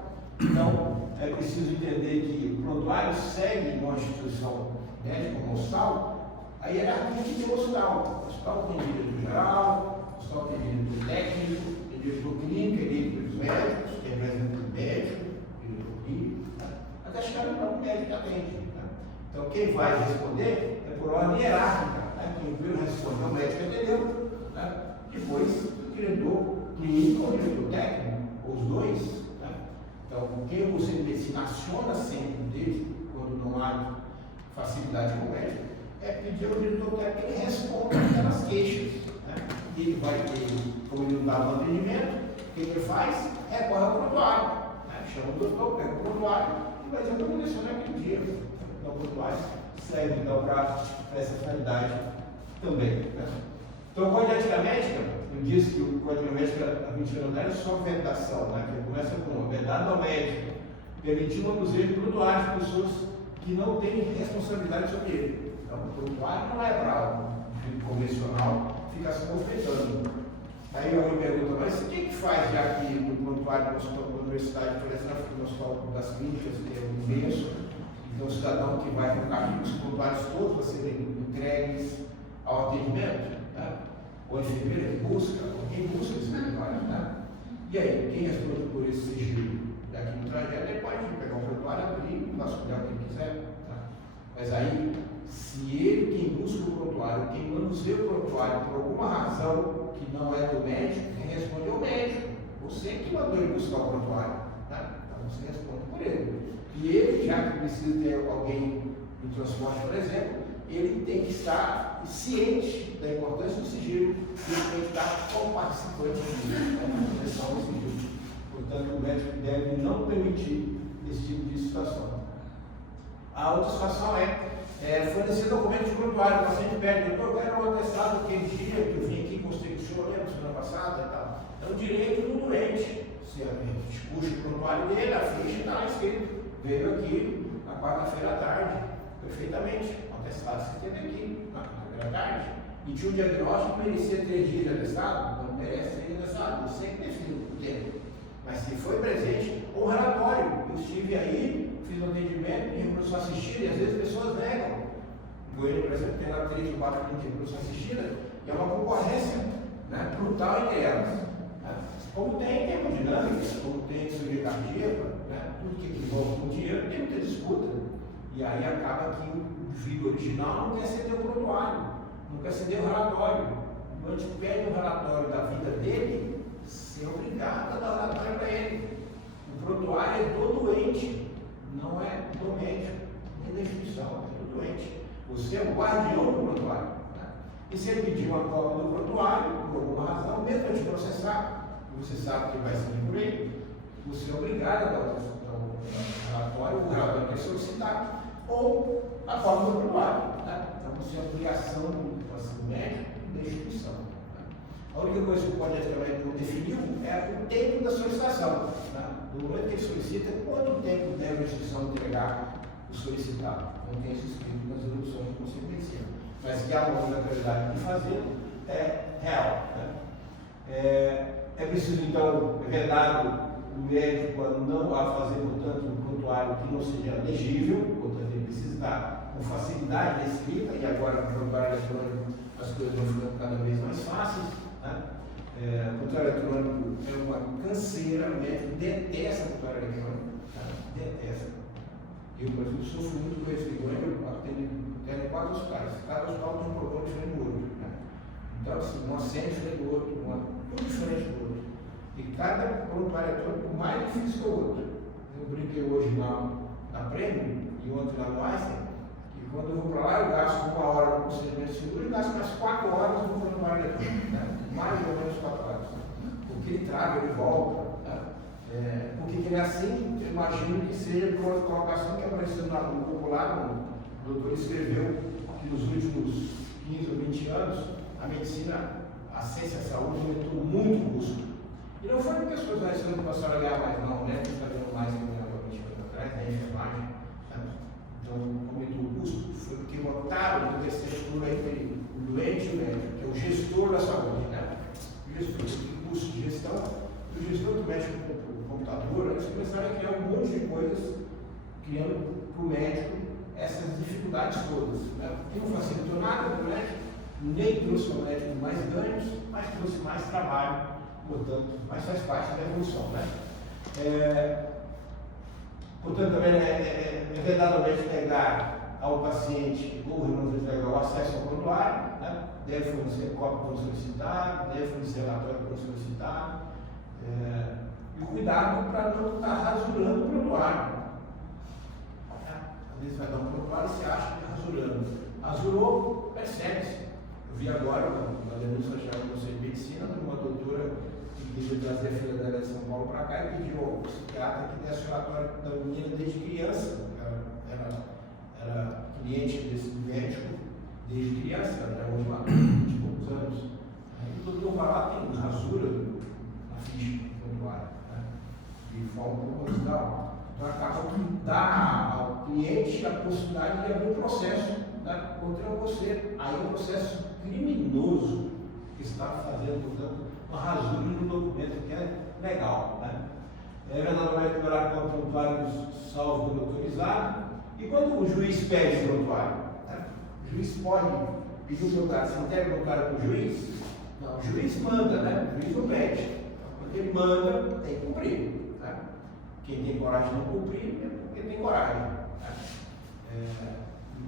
Então, é preciso entender que o prontuário segue uma instituição médica como hospital, a hierarquia do hospital. O hospital tem direito geral, o hospital tem direito técnico, tem direito clínico, tem direito dos médicos, tem representante do médico, direito clínico, né? Até chegar no próprio médico que atende. Né? Então, quem vai responder é por ordem hierárquica. Né? Quem primeiro responde é o médico que atendeu, né? Depois o diretor clínico ou o diretor técnico, ou os dois. Né? Então, quem o centro de medicina aciona sempre desde quando não há facilidade com o médico, é pedir ao diretor técnico que ele responda aquelas queixas. Né? E ele vai ter, como ele não dá no atendimento, o que ele faz? Recorre ao prontuário. Né? Chama o doutor, pega o prontuário e vai dizer o que aconteceu naquele dia. Então, o prontuário serve então, para essa finalidade também. Né? Então, o Código de Ética Médica, eu disse que o Código de Médica, a 20 anos é só vedação, né? Que começa com vedado ao médico, permitir o manuseio de prontuários de pessoas que não têm responsabilidade sobre ele. Então, o prontuário não é para um convencional ficar se conflitando. Aí alguém pergunta, mas o que faz já que no prontuário do hospital da universidade, por exemplo, no hospital das clínicas, que é imenso, então o cidadão que vai com carrinho, os prontuários todos para serem entregues ao atendimento, né? Ou a enfermeira que busca, quem busca esse prontuário, né? E aí, quem responde por esse sigilo? Daqui no trajeto, ele pode pegar o prontuário, abrir e vasculhar o que ele quiser. Tá? Mas aí, se ele, quem busca o prontuário, quem manuseia o prontuário por alguma razão que não é do médico, quem responde é o médico. Você que mandou ele buscar o prontuário. Tá? Então você responde por ele. E ele, já que precisa ter alguém no transporte, por exemplo, ele tem que estar ciente da importância do sigilo e ele tem que estar como participante da proteção do sigilo. Portanto, o médico deve não permitir esse tipo de situação. A outra situação é fornecer documentos de prontuário. O paciente pede, doutor, eu quero um atestado aquele dia que eu vim aqui, consultei com o senhor, lembra, semana passada e tal. É o direito do doente. Se a gente puxa o prontuário dele, a ficha está lá escrito. Veio aqui na quarta-feira à tarde, perfeitamente. O atestado que você teve aqui na quarta-feira à tarde. E tinha um diagnóstico que merecia 3 dias de atestado, não merece 3 dias de atestado, você que define o tempo. Mas se foi presente, ou relatório. Eu estive aí, fiz um atendimento de reprodução assistida e às vezes pessoas negam. O Goiânia, por exemplo, tem lá 3 ou 4 clínicas de reprodução assistida e é uma concorrência, né, brutal entre elas. Né? Como tem hemodinâmica, como tem cirurgia cardíaca, né, tudo que envolve com dinheiro, tem muita disputa. E aí acaba que o indivíduo original não quer ceder o prontuário, não quer ceder o relatório. Então a gente pede o relatório da vida dele, ser obrigado a dar o relatório para ele. O prontuário é do doente, não é do médico, nem da instituição, é do doente. Você é o guardião do prontuário. Né? E se ele pedir uma cópia do prontuário, por alguma razão, mesmo antes de processar, você sabe que vai ser por ele, você é obrigado a dar o relatório que é solicitado, ou a cópia do prontuário. Né? Então, você é a obrigação do médico e da instituição. A única coisa que o Código de Ética Médica não definiu é o tempo da solicitação. Né? Do momento que ele solicita, quanto tempo deve a instituição entregar o solicitado? Não tem isso escrito nas resoluções do Conselho de Medicina. Mas que há uma obrigatoriedade de fazer é real. Né? É preciso, então, é vedado o médico a não fazer, portanto, um prontuário que não seja legível, portanto, ele precisa estar com facilidade na escrita, e agora com o prontuário eletrônico as coisas vão ficando cada vez mais fáceis. O prontuário eletrônico é uma canseira, o médico detesta o prontuário eletrônico, detesta. Eu, por exemplo, sofro muito com esse problema, eu tenho 4 hospitais, cada hospital tem um problema diferente do outro. Né? Então, assim, um acende diferente do outro, tudo diferente do outro. E cada prontuário eletrônico mais difícil que o outro. Eu brinquei hoje na Prêmio e ontem lá no Einstein, e quando eu vou para lá, eu gasto 1 hora no procedimento seguro e gasto mais 4 horas no prontuário eletrônico. Né? Mais ou menos 4 horas. Porque ele traga, ele volta. Né? Porque ele é assim, eu imagino que seja por uma colocação que apareceu no popular, o doutor escreveu que que nos últimos 15 ou 20 anos, a medicina, a ciência e a saúde aumentou muito o custo. E não foi porque as pessoas não passaram a ganhar mais, não, né? Que está ganhando mais que ganhava 20 anos atrás, né? Enfermagem. Então, aumentou o custo. Foi porque botaram no terceiro turno entre o doente e o médico, que é o gestor da saúde, né? O gestor, o custo de gestão, o gestor do médico com o computador, eles começaram a criar um monte de coisas, criando para o médico essas dificuldades todas, né? Que não facilitou nada para o médico, nem trouxe ao médico mais ganhos, mas trouxe mais trabalho, portanto, mas faz parte da evolução, né? Portanto, também é vedado ao médico negar ao paciente ou remuneração o acesso ao prontuário, né? Deve fornecer cópia quando solicitado, deve fornecer relatório quando solicitado, e cuidado para não estar rasurando o prontuário. Às vezes vai dar um prontuário e se acha que está rasurando. Rasurou, percebe-se. Eu vi agora uma denúncia já no Conselho de Medicina de uma doutora que veio trazer a filha dela de São Paulo para cá e pediu ao psiquiatra que desse o relatório da menina desde criança. Ela era cliente desse médico desde criança, ela era hoje lá, 20 e poucos anos. Aí o doutor vai lá, tem rasura na ficha do prontuário, né? De forma proposital. Então acaba que dá ao cliente a possibilidade de abrir um processo, né, contra você. Aí é um processo criminoso que está fazendo, portanto, uma rasura no documento que é legal. Né? É verdade, vai liberar com o prontuário salvo quando autorizado. E quando o juiz pede o prontuário, né? O juiz pode pedir o prontuário. Se não tem o prontuário para o juiz, não, o juiz manda, né? O juiz não pede. Então, quando ele manda, tem que cumprir. Né? Quem tem coragem de não cumprir, é porque tem coragem. Né?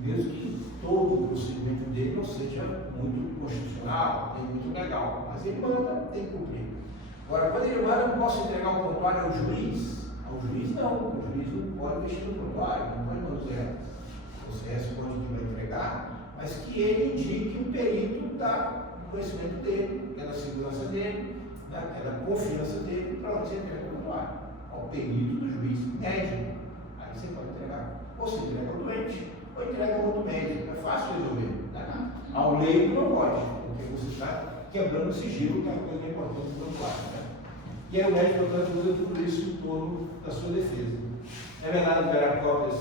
Mesmo que todo o procedimento dele não seja muito constitucional, nem muito legal, mas ele manda, tem que cumprir. Agora, quando ele manda, eu não posso entregar o prontuário ao juiz? Ao juiz não, o juiz não pode mexer no prontuário, não pode manusear. Você responde que vai entregar, mas que ele indique o perito do conhecimento dele, que é da segurança dele, né, que é da confiança dele, para você entregar o prontuário. Ao perito do juiz médico, aí você pode entregar. Ou você entrega ao doente, ou entrega ao outro médico. É fácil resolver. Né? Ao leigo não pode, porque você está quebrando o sigilo, que é uma coisa importante do prontuário. Né? E aí o médico, portanto, usa tudo isso em torno da sua defesa. É verdade liberar cópias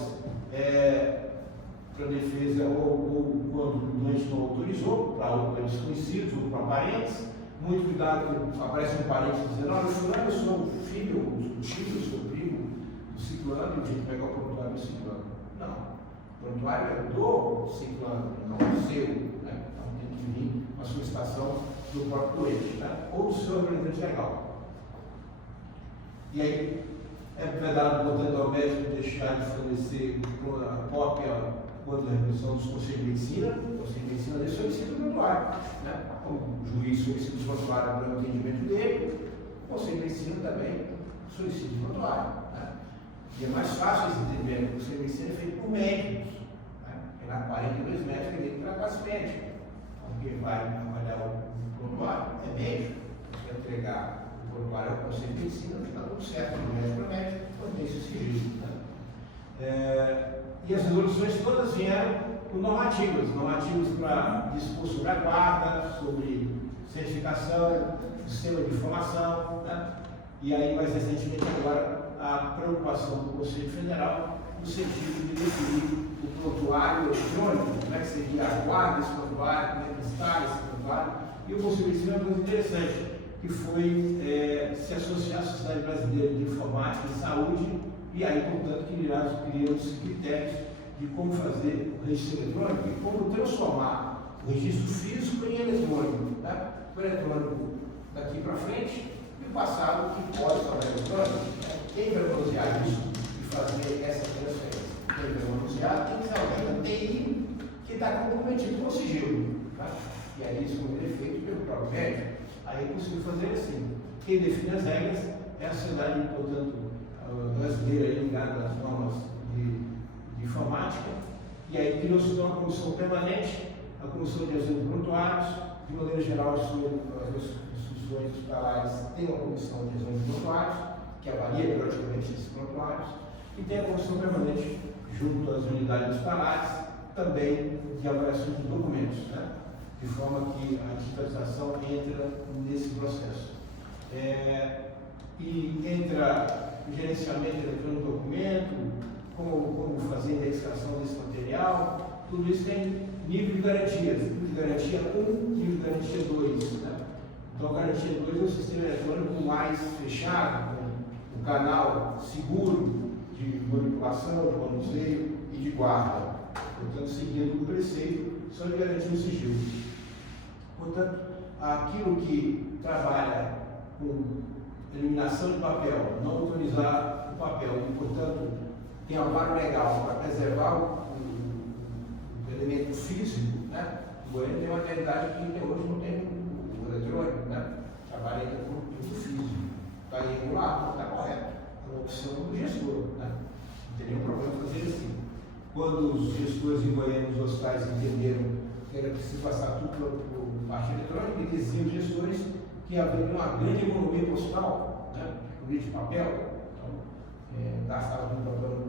para defesa ou quando o doente não autorizou, para desconhecidos ou para parentes. Muito cuidado que aparece um parente dizendo: olha, fulano, eu sou o filho, o tio, eu sou o primo do ciclano, e a gente pega o prontuário do ciclano. Não. O prontuário é do ciclano, não é seu. Né? Então tem que vir uma solicitação do próprio doente, né? Ou do seu representante legal. E aí, é vedado, portanto, ao médico deixar de fornecer a cópia quando a revisão dos conselhos de medicina. O conselho de medicina dele solicita o prontuário. Né? O juiz solicita o prontuário para o entendimento dele, o conselho de medicina também solicita o prontuário. Né? E é mais fácil esse entendimento. O conselho de medicina é feito por médicos. Né? Porque lá 42 médicos ele tem que tratar as médicas. Então, quem vai avaliar o prontuário é médico. Você vai entregar o prontuário ao conselho de medicina, está tudo certo, do médico para médico, quando tem esse sigilo. Né? E as resoluções todas vieram com normativas para dispor sobre a guarda, sobre certificação, sistema de informação, né? E aí, mais recentemente, agora, a preocupação do Conselho Federal no sentido de definir o prontuário eletrônico, como é que seria a guarda desse prontuário, como é que está esse prontuário. E o Conselho de uma coisa interessante, que foi se associar à Sociedade Brasileira de Informática e Saúde, e aí, portanto, criamos critérios de como fazer o registro eletrônico e como transformar o registro físico em eletrônico. Né? O eletrônico daqui para frente e o passado que pode fazer eletrônico. Né? Quem vai manusear isso e fazer essa transferência? Quem vai manusear tem que ser alguém da TI que está comprometido com o sigilo. Tá? E aí isso como é feito pelo próprio médico. Aí é possível fazer assim. Quem define as regras é a sociedade, portanto, brasileira ligada às normas de informática, e aí criou-se uma comissão permanente, a Comissão de Exame de Prontuários. De maneira geral, as instituições hospitalares têm uma comissão de exame de prontuários, que avalia periodicamente esses prontuários, e tem a comissão permanente junto às unidades hospitalares, também de avaliação de documentos, né? De forma que a digitalização entra nesse processo. E entra o gerenciamento eletrônico do documento, como fazer a indexação desse material, tudo isso tem nível de garantias, nível de garantia 1, nível de garantia 2. Né? Então, a garantia 2 é um sistema eletrônico mais fechado, com um canal seguro de manipulação, de manuseio e de guarda. Portanto, seguindo o preceito, só de garantir o sigilo. Portanto, aquilo que trabalha com eliminação de papel, não autorizar o papel, e, portanto, tem amparo legal para preservar o elemento físico, né? O Goiânia tem uma realidade que até hoje não tem o eletrônico, né? Trabalha ainda com o físico. Está irregular, está correto. É uma opção do gestor, né? Não tem nenhum problema fazer assim. Quando os gestores em Goiânia, nos hospitais, entenderam que era preciso passar tudo por parte eletrônica, eles diziam os gestores que havia uma grande economia para o hospital, né? Economia de papel. Gastava muito papel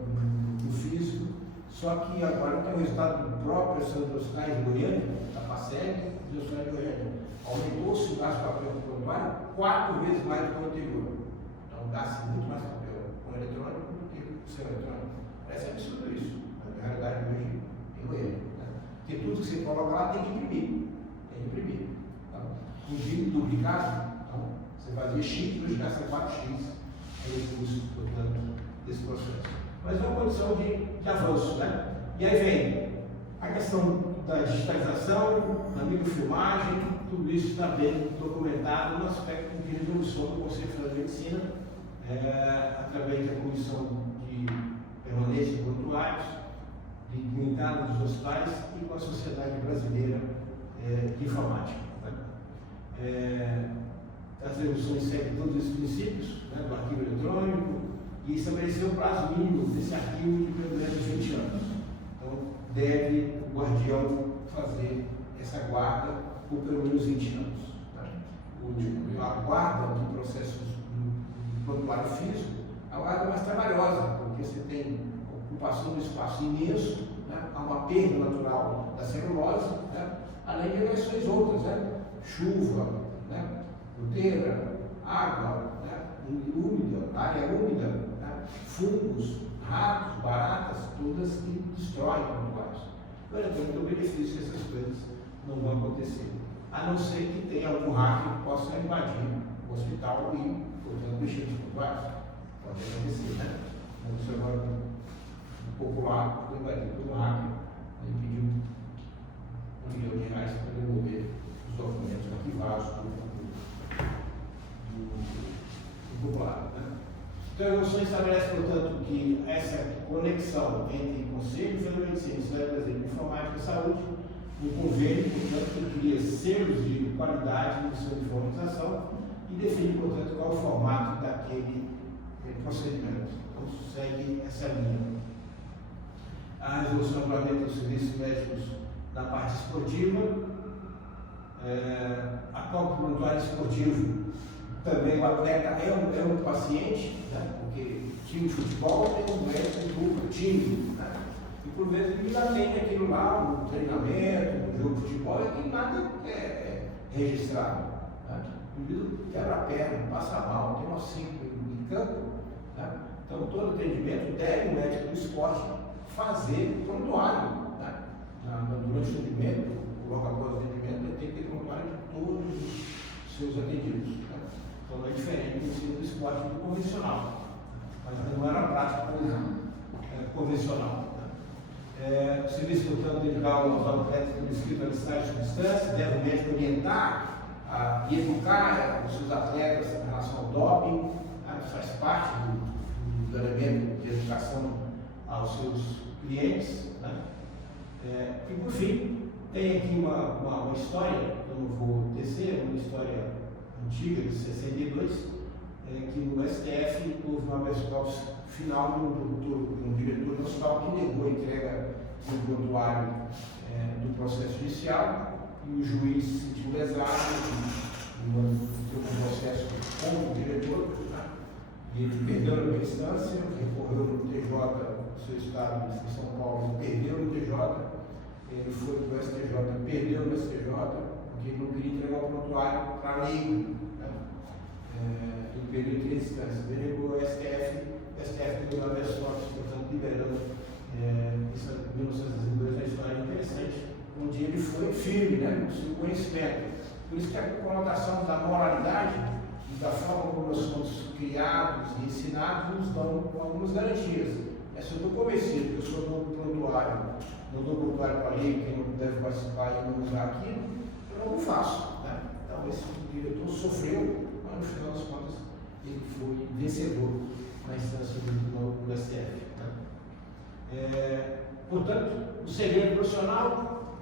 no físico, só que agora tem o resultado próprio dos hospitais de Goiânia, da PASEG e dos hospitais de Goiânia. Aumentou-se o gasto de papel no prontuário 4 vezes mais do que o anterior. Então, gasta muito mais papel com eletrônico do que sem eletrônico. Parece absurdo isso, na realidade hoje em Goiânia. Né? Porque tudo que você coloca lá tem que imprimir. Tem que imprimir. Tá? Imprimir duplicado, então, você fazia X, hoje gasta 4X. É o custo, portanto, desse processo. Mas é uma condição de avanço, né? E aí vem a questão da digitalização, da microfilmagem, tudo isso está bem documentado no aspecto de resolução do Conselho Federal de Medicina, através da Comissão de Permanência de Prontuários, de Comunidade dos Hospitais e com a Sociedade Brasileira de Informática. Né? As resoluções seguem todos esses princípios, né, do arquivo eletrônico, e estabeleceu o prazo mínimo desse arquivo de pelo menos 20 anos. Então, deve o guardião fazer essa guarda por pelo menos 20 anos. Tá? A guarda do processo do prontuário físico, a guarda é mais trabalhosa, porque você tem ocupação do espaço imenso, né, há uma perda natural da celulose, né, além de agressões outras, né, chuva, né, goteira, água, né, úmida, área úmida, né, fungos, ratos, baratas, todas que destroem prontuários. Mas eu tenho o benefício que essas coisas não vão acontecer, a não ser que tenha algum hacker que possa invadir o hospital e, portanto, mexer nos prontuários. Pode acontecer, né? Vamos observar um popular foi invadido por um hacker e pediu R$1 milhão para devolver os documentos arquivados do popular. Né? Então, a resolução estabelece, portanto, que essa conexão entre Conselho Federal de Medicina e Sociedade Brasileira de Informática e Saúde, um convênio, portanto, que cria selos de qualidade no seu de informatização e define, portanto, qual é o formato daquele procedimento. Então, segue essa linha. A resolução regulamenta os serviços médicos na parte esportiva, a qual prontuário esportivo também o atleta é um paciente, né? Porque time de futebol tem um médico do time, né? E por vezes ele atende aquilo lá, no treinamento, no jogo de futebol, e nada é registrado. Né? O indivíduo quebra a perna, passa mal, tem um 5 em campo. Né? Então, todo atendimento deve o médico do esporte fazer prontuário. Né? Durante o atendimento, logo após o atendimento, ele tem que ter prontuário de todos os seus atendidos. Né? Então, é diferente do ensino do esporte do convencional. Mas não era a prática convencional. Né? O serviço, portanto, dedicado aos atletas prescritos a estágio de distância, deve o médico orientar e educar os seus atletas em relação ao doping, né? Isso faz parte do elemento de educação aos seus clientes. Né? E por fim, tem aqui uma história, que eu não vou tecer, uma história antiga de 62, que no STF houve uma habeas final de um diretor do hospital que negou a entrega do prontuário do processo judicial e o juiz se sentiu lesado e teve um processo contra o diretor, né? E ele perdeu na instância, recorreu no TJ do seu estado de São Paulo, perdeu no TJ ele foi para o STJ, perdeu no STJ, porque ele não queria entregar o prontuário para leigo. Né? Ele perdeu em 3 instâncias, delegou o STF, o STF deu uma versão, portanto, liberando isso em 1902, uma história interessante, onde ele foi firme, né, no seu conhecimento. Por isso que a conotação da moralidade e da forma como nós somos criados e ensinados nos dão algumas garantias. Se eu estou convencido que eu sou dono do prontuário, não dou prontuário para ler, quem não deve participar e não usar aquilo, eu não faço. Né? Então esse diretor sofreu, mas no final das contas ele foi vencedor na instância do STF. Né? Portanto, o segredo profissional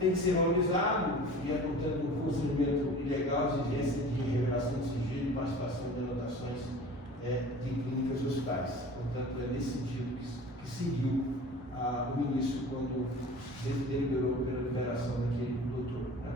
tem que ser valorizado e portanto, um procedimento ilegal, exigência de revelação de sigilo e participação de anotações de clínicas e hospitais. Portanto, é nesse sentido que seguiu o ministro quando deliberou pela liberação daquele doutor. Né?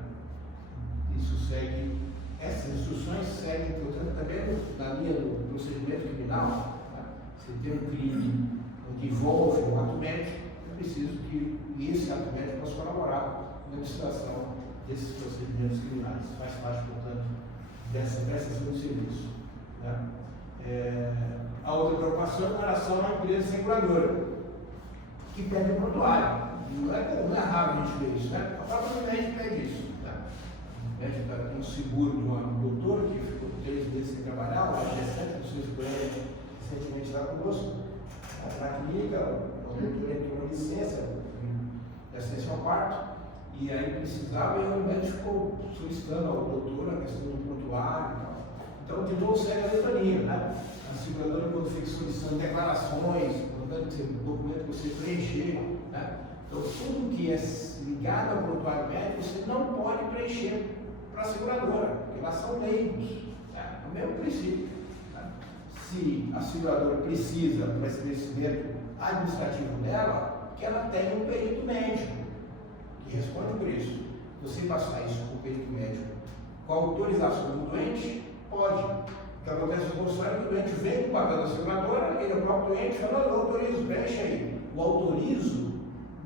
Isso segue, essas instruções seguem, portanto, também na linha do procedimento criminal. Né? Se tem um crime que envolve um ato médico, é preciso que esse ato médico possa colaborar na administração desses procedimentos criminais. Faz parte, portanto, dessa prestação de serviço. Né? A outra preocupação é em relação à empresa seguradora, que pede o prontuário. Não é raro a gente ver isso, né? A própria médica pede isso. Né? A médica tem um seguro de uma doutora que ficou 3 meses sem trabalhar, o AG7, não sei se conhece, recentemente lá conosco, na clínica, a doutora entrou com licença, de assistência ao parto, e aí precisava, e o médico ficou solicitando ao doutor a questão do prontuário e tal. Então, de novo, segue a letania, né? A seguradora, quando fica solicitando declarações, mandando documento que você preencher, né? Então, tudo que é ligado ao prontuário médico, você não pode preencher para a seguradora, porque lá são leigos, né? É o mesmo princípio. Né? Se a seguradora precisa, para esse crescimento administrativo dela, que ela tenha um perito médico, que responde por isso. Você passar isso para o perito médico com a autorização do doente, pode. O que acontece no consultório é que o doente vem com o papel da seguradora, ele é o próprio doente, fala, não, autorizo, preenche aí. O autorizo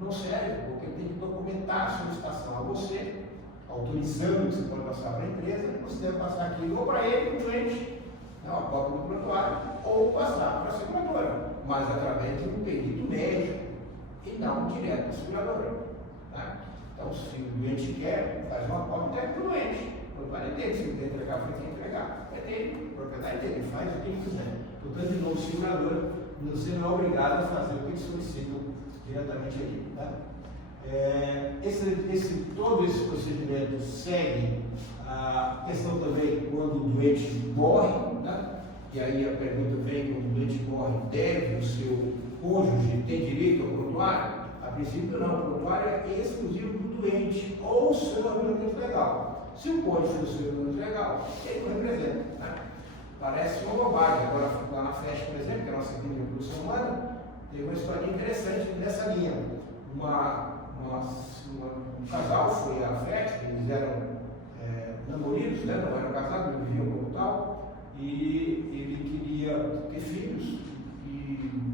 não serve, porque ele tem que documentar a solicitação a você, autorizando que você pode passar para a empresa, você deve passar aquilo ou para ele, o doente, a cópia do prontuário, ou passar para a seguradora, mas através de um perito médico, e não direto da seguradora. Tá? Então, se o doente quer, faz uma cópia até para o doente. O prontuário é dele, se ele quer entregar, foi quem entregar. É dele, a propriedade dele, ele faz o que ele quiser. Portanto, de novo, o segurador, você não é obrigado a fazer o que eles solicitam diretamente ali. Tá? Todo esse procedimento segue a questão também quando o doente morre, tá? E aí a pergunta vem, quando o doente morre, deve o seu cônjuge ter direito ao prontuário? A princípio não, o prontuário é exclusivo do doente ou seu regulamento legal. Se o cônjuge for o seu regulamento legal, ele não representa. Né? Parece uma bobagem. Agora, lá na FEST, por exemplo, que é a nossa clínica de reprodução humana, tem uma história interessante nessa linha. Um casal foi à FEST, eles eram namoridos, né? Não eram casados, não viviam como tal, e ele queria ter filhos,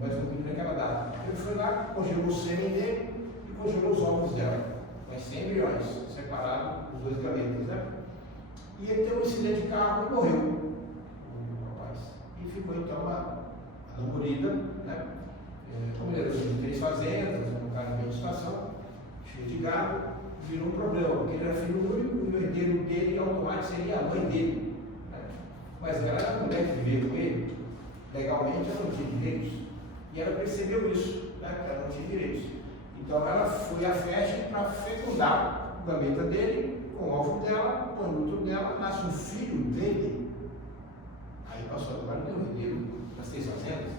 mas não queria naquela data. Ele foi lá, congelou o sêmen dele e congelou os óvulos dela, mas 100 embriões, separados os 2 gametas, né? E ele teve um incidente de carro e morreu, o rapaz. E ficou então a namorada, né? Como ele era de 3 fazendas, um cara de situação, cheio de gado, virou um problema, porque ele era filho único e o herdeiro dele automático seria a mãe dele. Né? Mas ela era a mulher que vivia com ele, legalmente ela não tinha direitos. E ela percebeu isso, né? Que ela não tinha direitos. Então ela foi à festa para fecundar o gameta dele, com o óvulo dela, com o útero dela, nasce um filho dele. Aí passou agora tem um herdeiro das 3 fazendas,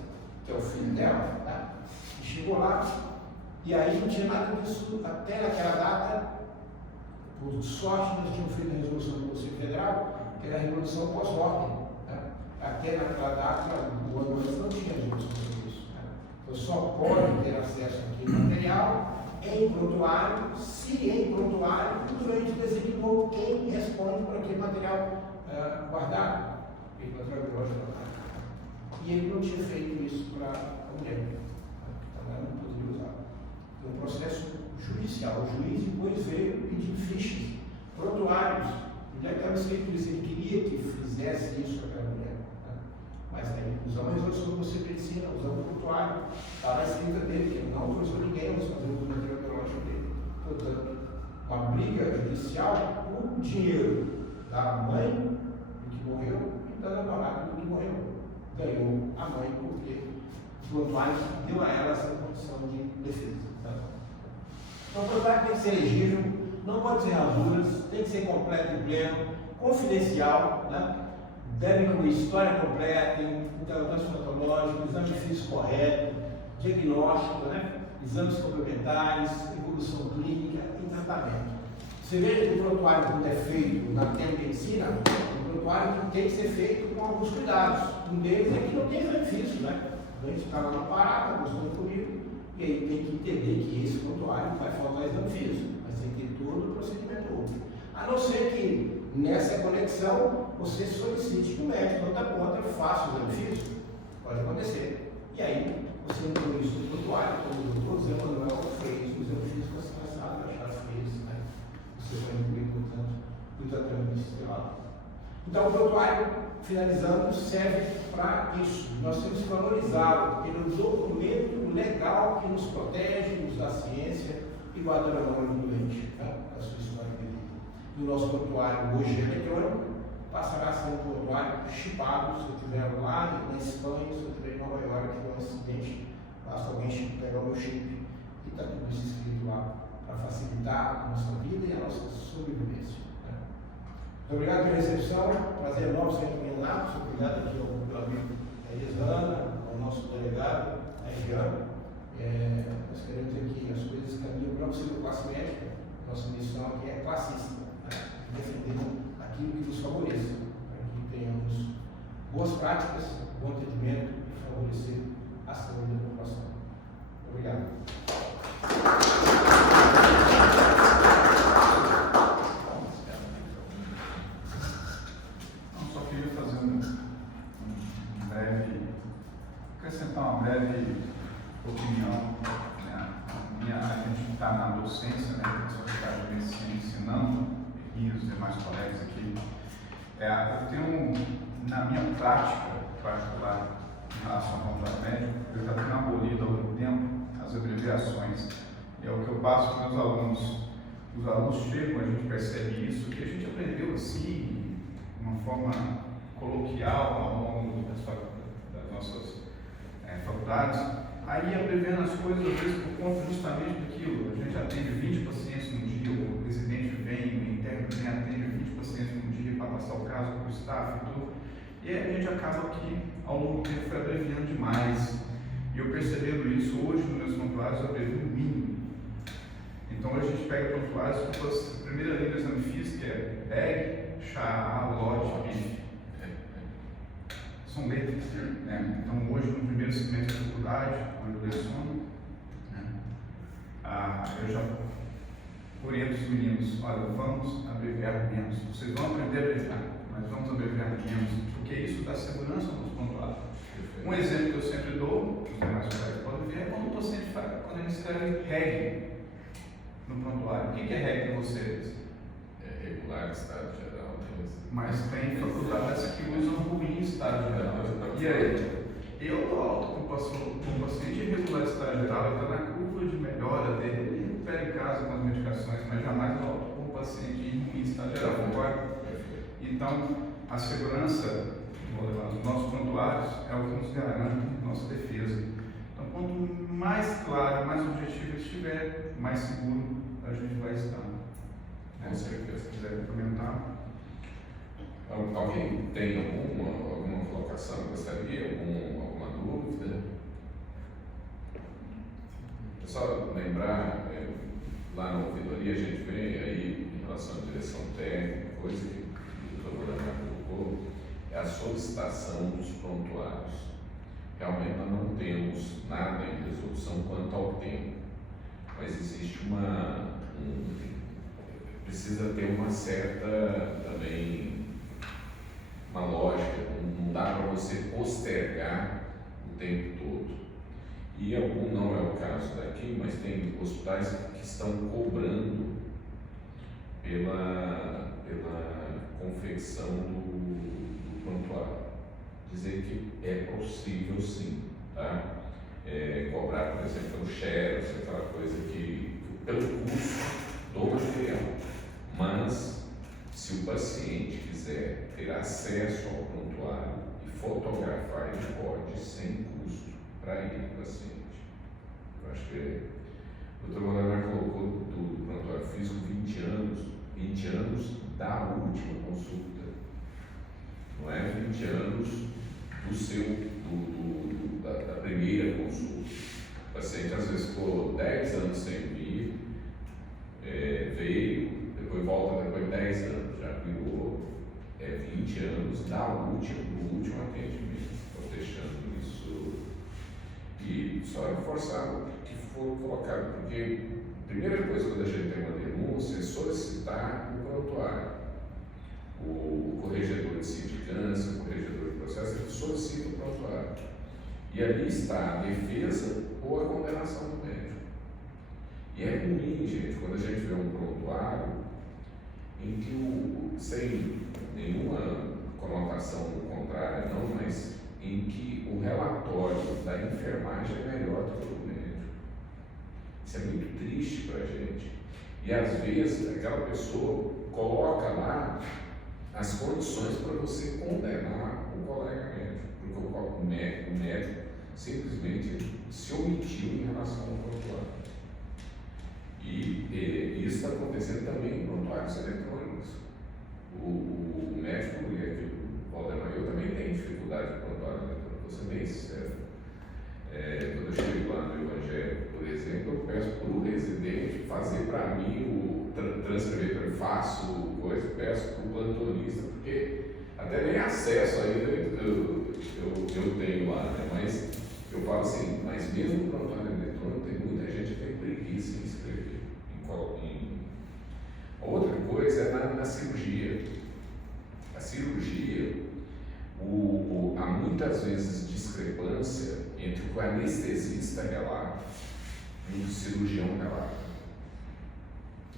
que é o filho dela, né? E chegou lá, e aí não tinha nada disso até naquela data. Por sorte, nós tínhamos feito a resolução do Conselho Federal, que era a resolução pós-ordem. Né? Até naquela data, o ano antes não tinha resolução sobre isso. Né? Então, só pode ter acesso àquele material em prontuário, se em prontuário o doente designou quem responde por aquele material guardado. E ele não tinha feito isso para a mulher. Então, ela não poderia usar. Tem um processo judicial. O juiz depois veio pedindo fichas, prontuários. Onde é que estava escrito isso? Ele queria que fizesse isso com aquela mulher. Né? Mas aí usamos a resolução da você medicina, usamos o prontuário. Estava a escrita dele, que ele não autorizou ninguém a fazer o documento biológico dele. Portanto, uma briga judicial por dinheiro da mãe do que morreu e da namorada do que morreu. Ganhou a mãe porque os prontuários deu a ela essa condição de defesa. Tá? Então, o prontuário tem que ser legível, não pode ser rasuras, tem que ser completo e pleno, confidencial, né? Deve incluir história completa, interrogação patológica, exame físico correto, diagnóstico, né? Exames complementares, evolução clínica e tratamento. Você veja que o prontuário, quando é feito na telemedicina, o prontuário tem que ser feito com alguns cuidados. Um deles é que não tem exame físico, né? A gente está lá no Pará, está mostrando comigo, e aí tem que entender que esse prontuário vai faltar exame físico, mas tem que ter todo o procedimento outro. A não ser que nessa conexão você solicite que o médico, não dá conta, faça o exame físico. Pode acontecer. E aí você inclui isso no prontuário, como o doutor Zé Manuel fez, o exame físico assim passado, já fez, né? Você vai incluir, portanto, o tratamento inicial. Então, o prontuário, finalizando, serve para isso. Nós temos que valorizá-lo, porque ele é um documento legal que nos protege, nos dá ciência e guarda a memória do doente, né? A sua história de vida. E o nosso prontuário hoje eletrônico passará a ser um prontuário chipado. Se eu estiver lá na Espanha, se eu estiver em Nova York, tiver um acidente, basta alguém pegar o meu chip e está tudo isso escrito lá para facilitar a nossa vida e a nossa sobrevivência. Muito obrigado pela recepção, prazer enorme ser aqui em Nápoles, obrigado aqui ao meu amigo Elisana, ao nosso delegado, Jean. Nós queremos dizer que as coisas caminham para o auxílio classe médica, nossa missão aqui é classista, né? Defender aquilo que nos favoreça, para que tenhamos boas práticas, bom atendimento e favorecer a saúde da população. Obrigado. Acrescentar uma breve opinião. A gente está na docência, né, na Faculdade de Medicina, ensinando, e os demais colegas aqui. Eu tenho, na minha prática particular, em relação ao contrato médico, eu já tenho abolido há algum tempo as abreviações. É o que eu passo para os alunos. Os alunos chegam, a gente percebe isso, que a gente aprendeu assim, de uma forma coloquial ao longo das nossas faculdades, aí abreviando as coisas, às vezes por conta justamente daquilo. A gente atende 20 pacientes no dia, o residente vem, o interno vem, atende 20 pacientes no dia para passar o caso para o staff e tudo. E aí a gente acaba que, ao longo do tempo, foi abreviando demais. E eu percebendo isso, hoje nos meus prontuários eu abrevio o mínimo. Então a gente pega prontuários, a primeira linha do exame físico é PEG, CHA, LOT, BIF. São letras, né? Então hoje no primeiro semestre da faculdade, onde eu leciono, eu já oriento os meninos: olha, vamos abreviar menos. Vocês vão aprender a abreviar, mas vamos abreviar menos, porque isso dá segurança nos prontuários. Um exemplo que eu sempre dou, que os demais colegas podem ver, é quando o paciente quando ele escreve REG no prontuário. O que é REG para vocês? É regular, estado geral. Mas tem faculdades que usam ruim estado geral. E aí? Eu dou alta com o paciente irregular estado geral, ele está na curva de melhora dele, ele recupera em casa com as medicações, mas jamais dou alta com o paciente em ruim estado geral, concorda? Então, a segurança dos nossos prontuários é o que nos garante nossa defesa. Então, quanto mais claro, mais objetivo estiver, mais seguro a gente vai estar. Com certeza. Se quiser comentar. Alguém tem alguma colocação? Gostaria? Alguma dúvida? É só lembrar, lá na ouvidoria a gente vê aí, em relação à direção técnica, coisa que o doutor Leonardo colocou, é a solicitação dos prontuários. Realmente nós não temos nada em resolução quanto ao tempo, mas existe precisa ter uma certa também uma lógica, não dá para você postergar o tempo todo. E algum não é o caso daqui, mas tem hospitais que estão cobrando pela confecção do prontuário. Dizer que é possível sim, tá? Cobrar, por exemplo, pelo Xerox, aquela coisa que, pelo custo do material. Mas, se o paciente quiser ter acesso ao prontuário e fotografar, ele pode, sem custo, para ele, paciente. Eu acho que o Dr. Valdemar colocou do prontuário físico 20 anos da última consulta. Não é 20 anos da primeira consulta. O paciente às vezes ficou 10 anos sem vir, veio, depois volta depois de 10 anos, já virou 20 anos do último atendimento. Estou deixando isso. E só reforçar o que for colocado, porque a primeira coisa quando a gente tem uma denúncia é solicitar o prontuário. O corregedor de sindicância, o corregedor de processo, ele solicita o prontuário. E ali está a defesa ou a condenação do médico. E é ruim, gente, quando a gente vê um prontuário em que, sem nenhuma conotação contrária, não, mas em que o relatório da enfermagem é melhor do que o do médico. Isso é muito triste para a gente. E às vezes aquela pessoa coloca lá as condições para você condenar o colega médico, porque o médico simplesmente se omitiu em relação ao prontuário. E isso está acontecendo também em prontuários eletrônicos. O médico, o Valdemar, eu também tenho dificuldade com prontuário eletrônico, vou ser bem sincero. Quando eu chego lá no Evangelho, por exemplo, eu peço para o residente fazer para mim transcrever, eu faço coisa, peço para o plantonista, porque até nem acesso ainda eu tenho lá, né? Mas eu falo assim, mas mesmo no prontuário eletrônico tem muita gente que tem preguiça em escrever. Outra coisa é na cirurgia. A cirurgia, há muitas vezes discrepância entre o que o anestesista relata e o que o cirurgião relata.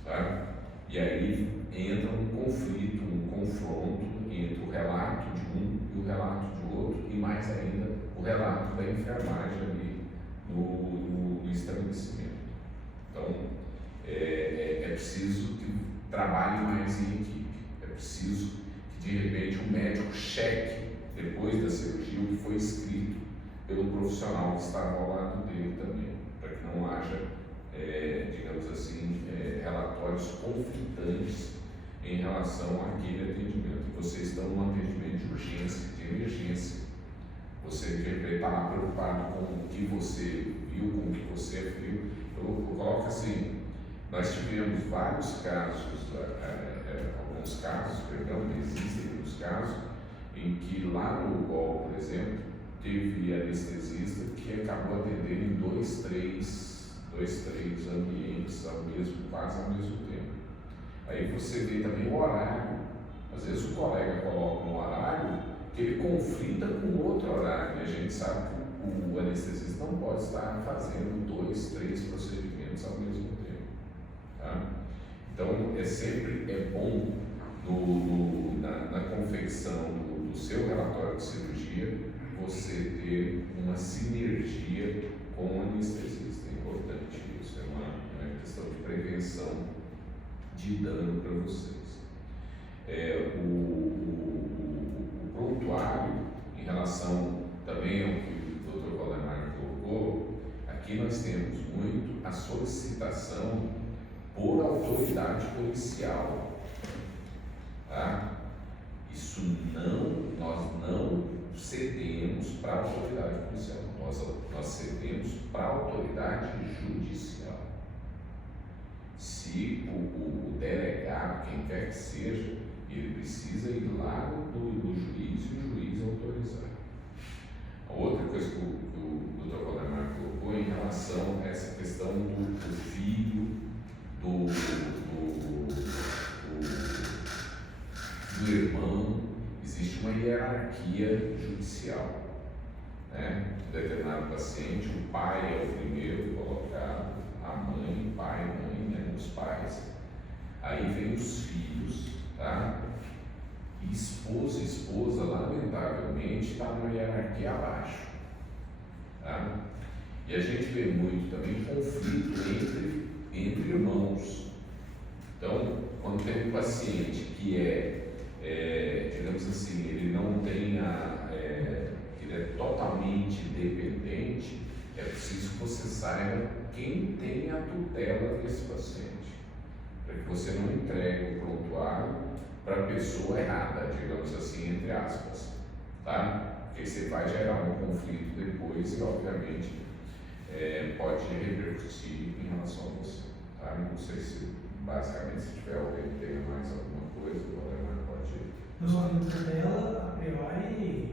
Tá? E aí entra um conflito, um confronto entre o relato de um e o relato de outro, e mais ainda o relato da enfermagem ali no estabelecimento. Então, é preciso que trabalhe mais em equipe, é preciso que de repente o médico cheque depois da cirurgia o que foi escrito pelo profissional que estava ao lado dele também, para que não haja, digamos assim, relatórios conflitantes em relação àquele atendimento. Vocês estão num atendimento de urgência, de emergência. Você de está lá preocupado com o que você viu, com o que você viu. Eu coloco assim, nós tivemos vários casos, alguns casos, existem alguns casos, em que lá no UOL, por exemplo, teve anestesista que acabou atendendo em dois, três ambientes quase ao mesmo tempo. Aí você vê também o horário. Às vezes o colega coloca um horário que ele conflita com outro horário, e a gente sabe que o anestesista não pode estar fazendo 2, 3 procedimentos ao mesmo tempo. Tá? Então, sempre bom na confecção do seu relatório de cirurgia você ter uma sinergia com o anestesista. É importante isso, é uma questão de prevenção de dano para vocês. O prontuário, em relação também ao que o Dr. Valdemar colocou, aqui nós temos muito a solicitação por autoridade policial. Tá? Isso nós não cedemos para a autoridade policial, nós cedemos para a autoridade judicial. Se o delegado, quem quer que seja, ele precisa ir lá do juiz e o juiz autorizar. A outra coisa que o Dr. Valdemar colocou em relação a essa questão do filho do irmão, existe uma hierarquia judicial. né? Determinado paciente, o pai é o primeiro colocado, a mãe, pai, mãe, né? Os pais. Aí vem os filhos, tá? E esposa, lamentavelmente, está numa hierarquia abaixo, tá? E a gente vê muito também conflito entre irmãos. Então, quando tem um paciente que digamos assim, ele não tem ele é totalmente dependente, é preciso que você saiba quem tem a tutela desse paciente, para que você não entregue o prontuário para a pessoa errada, digamos assim, entre aspas, tá? Porque você vai gerar um conflito depois e, obviamente, pode repercutir em relação a você, tá? Não sei se, basicamente, se tiver alguém que tenha mais alguma coisa, pode... No momento da tutela, a priori,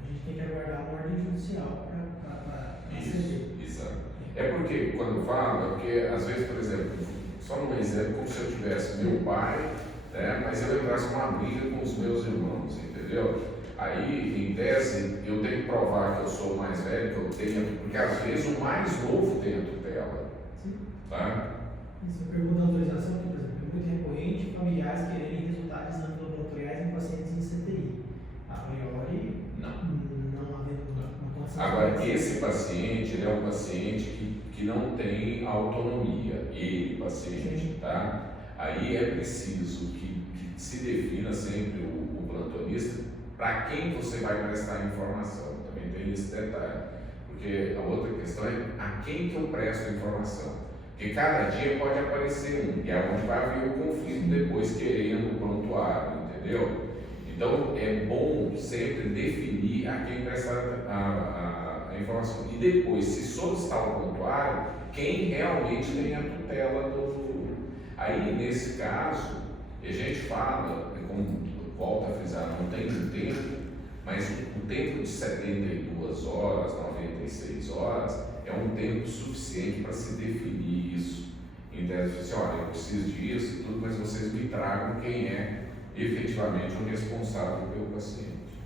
a gente tem que aguardar uma ordem judicial para aceder. Exato. É porque, quando fala, porque às vezes, por exemplo, só num exemplo, como se eu tivesse meu pai, né, mas eu entrasse numa briga com os meus irmãos, entendeu? Aí, em tese, eu tenho que provar que eu sou o mais velho, que eu tenho, porque às vezes o mais novo tem a tutela, tá? Isso, pergunta da autorização, por exemplo, é muito recorrente familiares quererem resultados laboratoriais em pacientes em CTI. A priori, não havendo uma condição. Agora, esse paciente, ele é um paciente que não tem autonomia, ele, paciente, tá? Aí é preciso que se defina sempre o plantonista para quem você vai prestar informação. Também tem esse detalhe, porque a outra questão é a quem que eu presto informação. Porque cada dia pode aparecer um, e é onde vai haver o conflito depois querendo o prontuário, entendeu? Então é bom sempre definir a quem prestar a informação. E depois, se solicitar o prontuário, quem realmente tem a tutela do. Aí, nesse caso, a gente fala, como volta a frisar, não tem um tempo, mas o tempo de 72 horas, 96 horas, é um tempo suficiente para se definir isso. Então, assim, olha, eu preciso disso, tudo, mas vocês me tragam quem é efetivamente o responsável pelo paciente.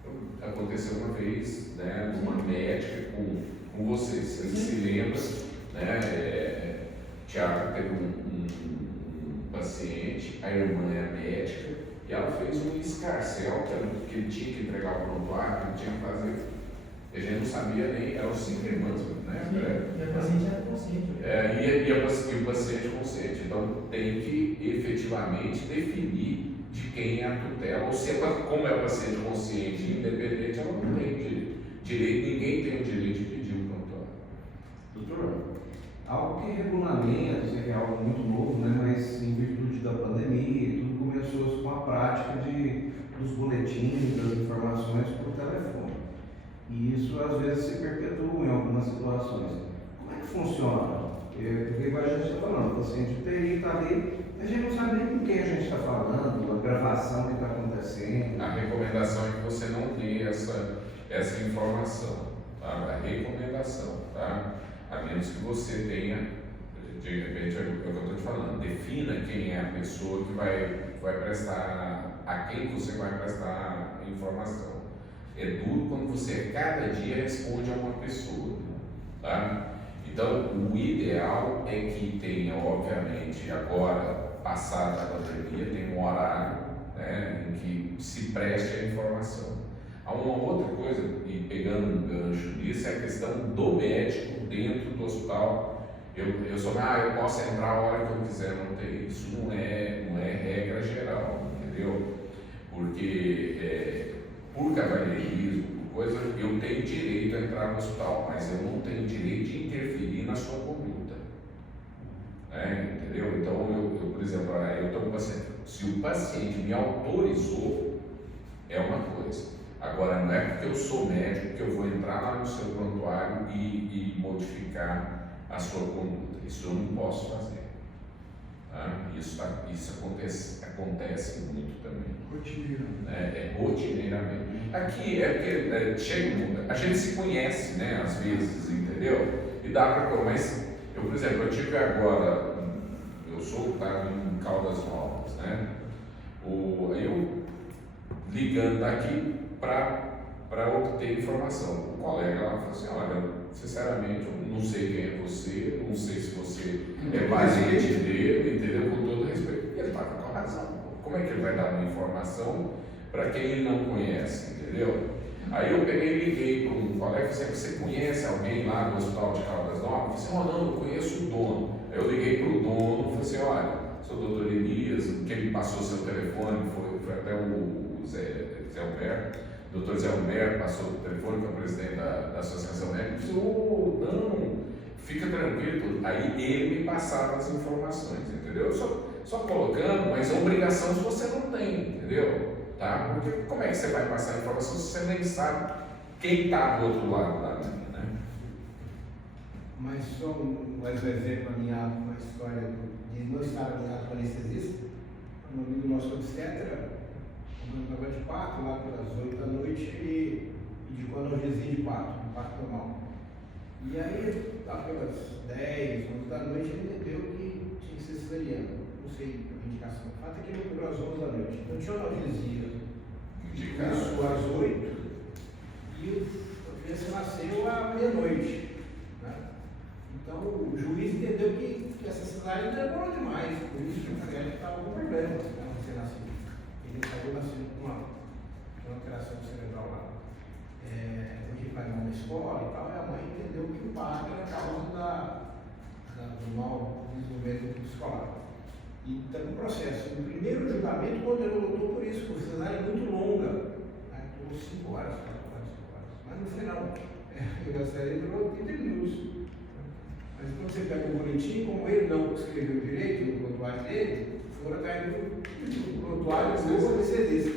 Então, aconteceu uma vez, né, uma médica com vocês, vocês se lembram, né, Tiago teve um paciente, a irmã é médica, e ela fez um escarcel, que ele tinha que entregar o prontuário, que ele tinha que fazer. A gente não sabia nem, eram 5 irmãs, né? E a paciente era consciente. E o paciente consciente. Então tem que efetivamente definir de quem é a tutela, ou se como é o paciente consciente e independente, ela não tem direito, ninguém tem o direito de pedir o prontuário. Doutor? Algo que regulamenta, isso aqui é algo muito novo, né? Mas em virtude da pandemia, tudo começou com a prática dos boletins, das informações por telefone. E isso às vezes se perpetua em algumas situações. Como é que funciona? Porque igual a gente está falando, o paciente UTI está ali, a gente não sabe nem com quem a gente está falando, a gravação que está acontecendo. A recomendação é que você não dê essa informação, tá? A recomendação, tá? A menos que você tenha, de repente, é o que eu estou te falando, defina quem é a pessoa que vai prestar, a quem você vai prestar informação. É duro quando você cada dia responde a uma pessoa, tá? Então, o ideal é que tenha, obviamente, agora, passada a pandemia, tem um horário, né, em que se preste a informação. Há uma outra coisa, e pegando um gancho nisso, é a questão do médico dentro do hospital. Eu posso entrar a hora que eu quiser, não tem, isso não é regra geral, entendeu? Porque por cavalheirismo, por coisa, eu tenho direito a entrar no hospital, mas eu não tenho direito de interferir na sua conduta, entendeu? Então, eu, por exemplo, eu tenho um paciente, se o paciente me autorizou, é uma coisa. Agora, não é porque eu sou médico que eu vou entrar lá no seu prontuário e modificar a sua conduta. Isso eu não posso fazer. Tá? Isso acontece muito também. Rotineiramente. Rotineiramente. Aqui é porque a gente se conhece, né, às vezes, entendeu? E dá para. Mas, por exemplo, eu tive agora, eu sou em Caldas Novas, né? Eu ligando daqui para para obter informação. O colega lá falou assim, olha, sinceramente, eu não sei quem é você, não sei se você é parente dele, entendeu? Com todo respeito. E ele está com razão. Como é que ele vai dar uma informação para quem ele não conhece, entendeu? Aí eu peguei e liguei para um colega e falei assim, você conhece alguém lá do Hospital de Caldas Novas? Ele disse, não, eu conheço o dono. Aí eu liguei para o dono e falei assim, olha, sou o doutor Elias, quem me passou seu telefone foi até o Zé Humberto. O doutor Zé Humberto passou o telefone, que é o presidente da Associação Médica, e disse, não, fica tranquilo. Aí ele me passava as informações, entendeu? Só colocando, mas a obrigação você não tem, entendeu? Tá? Porque como é que você vai passar a informação se você nem sabe quem está do outro lado da linha, né? Mas só mais um exemplo alinhado com a história de não estar alinhado com a anestesista. No amigo nosso obstetra, estava de parto lá pelas 8 da noite e indicou analgesia de parto, um parto normal. E aí, lá pelas 10, 11 da noite, ele entendeu que tinha que ser cesariano. Não sei a indicação. O fato é que ele operou às 11 da noite. Então tinha analgesia. Isso às 8 e a criança nasceu à meia-noite. Né? Então o juiz entendeu que essa cesárea demorou demais, por isso que a criança estava com problema quando você nasceu. Ele acabou nascendo com uma alteração cerebral lá. Hoje ele vai na escola e tal, e a mãe entendeu que o parto era a causa do mau desenvolvimento escolar. E está no processo. No primeiro julgamento, condenou o doutor por isso, por cesárea muito longa. Durou 5 horas, 4 horas, 5 horas. Mas no final, a cesárea durou 30 minutos. Mas quando você pega o boletim, como ele não escreveu direito no prontuário dele, foram atrás do prontuário do anestesista.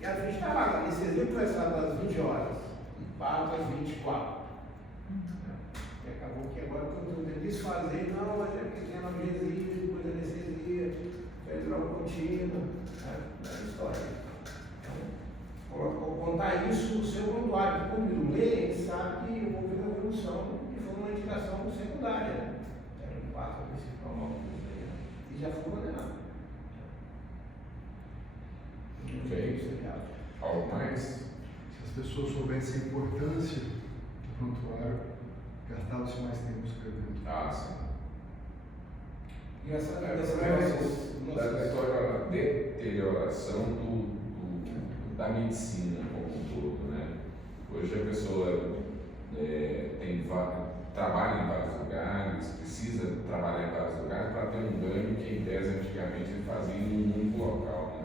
E a gente estava lá, anestesia começava às 20 horas, e parto às 24. E acabou que agora, quando eu tentei desfazer, não, mas é porque tem analgesia, depois anestesia, federal contínua, é história. Então, contar isso no seu prontuário. Quando ele lê, ele sabe que houve uma evolução e foi uma indicação secundária. Era um parto principal, e já foi condenado. Ok. Algo mais? Se as pessoas soubessem a importância do prontuário, gastavam-se mais tempo escrevendo. Ah, sim. Engraçado, da deterioração da medicina como um todo, né? Hoje a pessoa trabalha em vários lugares, precisa trabalhar em vários lugares para ter um ganho que em tese antigamente ele fazia em um único local, né?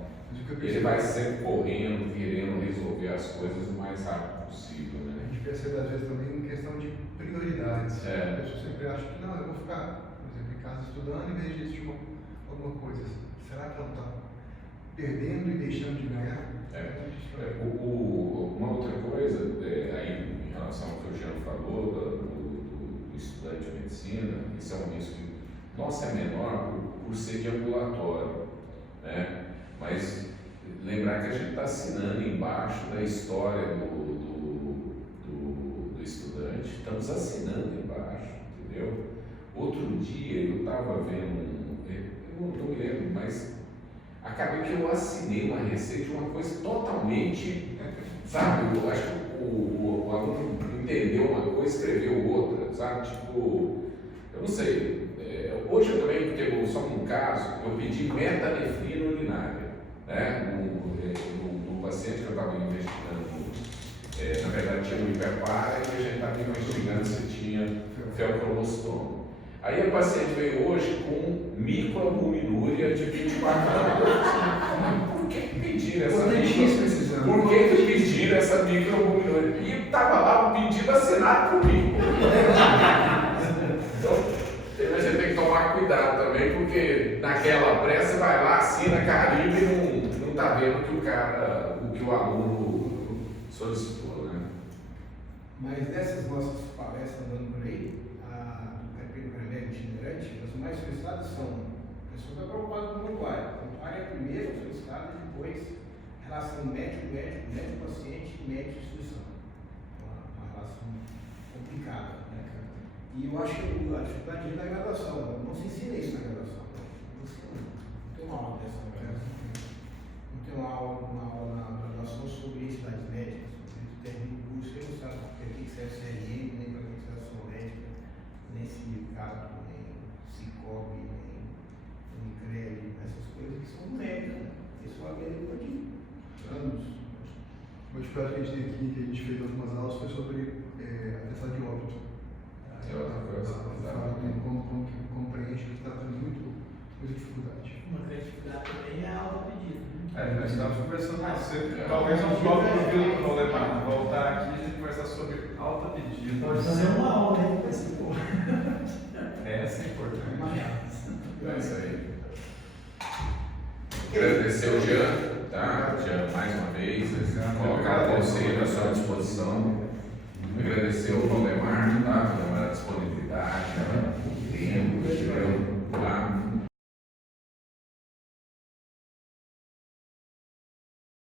Ele vai sempre correndo, querendo resolver as coisas o mais rápido possível, né? A gente percebe às vezes também em questão de prioridades. É. A pessoa sempre acha que não, eu vou ficar, por exemplo, em casa estudando em vez de assistir alguma coisa. Será que ela está perdendo e deixando de ganhar? Uma outra coisa, aí em relação ao que o Jean falou, do estudante de medicina, isso é um risco que, nossa, é menor por ser de ambulatório, né? Mas lembrar que a gente está assinando embaixo da história do estudante, estamos assinando embaixo, entendeu? Outro dia eu estava vendo, eu não me lembro, mas acabei que eu assinei uma receita de uma coisa totalmente, sabe? Eu acho que o aluno entendeu uma coisa, escreveu outra, sabe? Tipo, eu não sei. Hoje eu também, porque só um caso, eu pedi metanefrina urinária, né? No paciente que eu estava investigando, na verdade tinha um hiperpara e a gente estava investigando se tinha feocromostoma. Aí a paciente veio hoje com microalbuminúria de 24 anos. Por que pediram essa microalbuminúria? E estava lá o pedido assinado por mim. Então, a gente tem que tomar cuidado também, porque naquela pressa vai lá, assina carimbo e não está vendo que o aluno solicitou, né? Mas dessas nossas palestras andando por aí, pelo remédio itinerante, as mais solicitadas são a pessoa está preocupada com o prontuário. O prontuário é a primeira solicitada, depois relação médico-médico, médico-paciente e médico-instituição. Uma relação complicada, né, cara? E eu acho que a dificuldade é da graduação, não se ensina isso na graduação. Não tem uma aula dessa na graduação. Não tem uma aula na graduação sobre entidades médicas, sobre dificuldade que a gente tem aqui, que a gente fez algumas aulas, foi sobre atestado de óbito. É outra coisa. Como preenche, que está tendo muita dificuldade. Uma grande dificuldade também é a alta pedida. Nós estávamos conversando mais cedo. É. Talvez não volte no vídeo para levar. Voltar aqui e a gente conversar sobre alta pedida. Pode fazer uma aula, né? Esse povo. Essa é importante. É isso aí. Agradecer ao Jean, tá? Jean, mais uma vez, colocar o conselho à sua disposição. Agradecer ao colega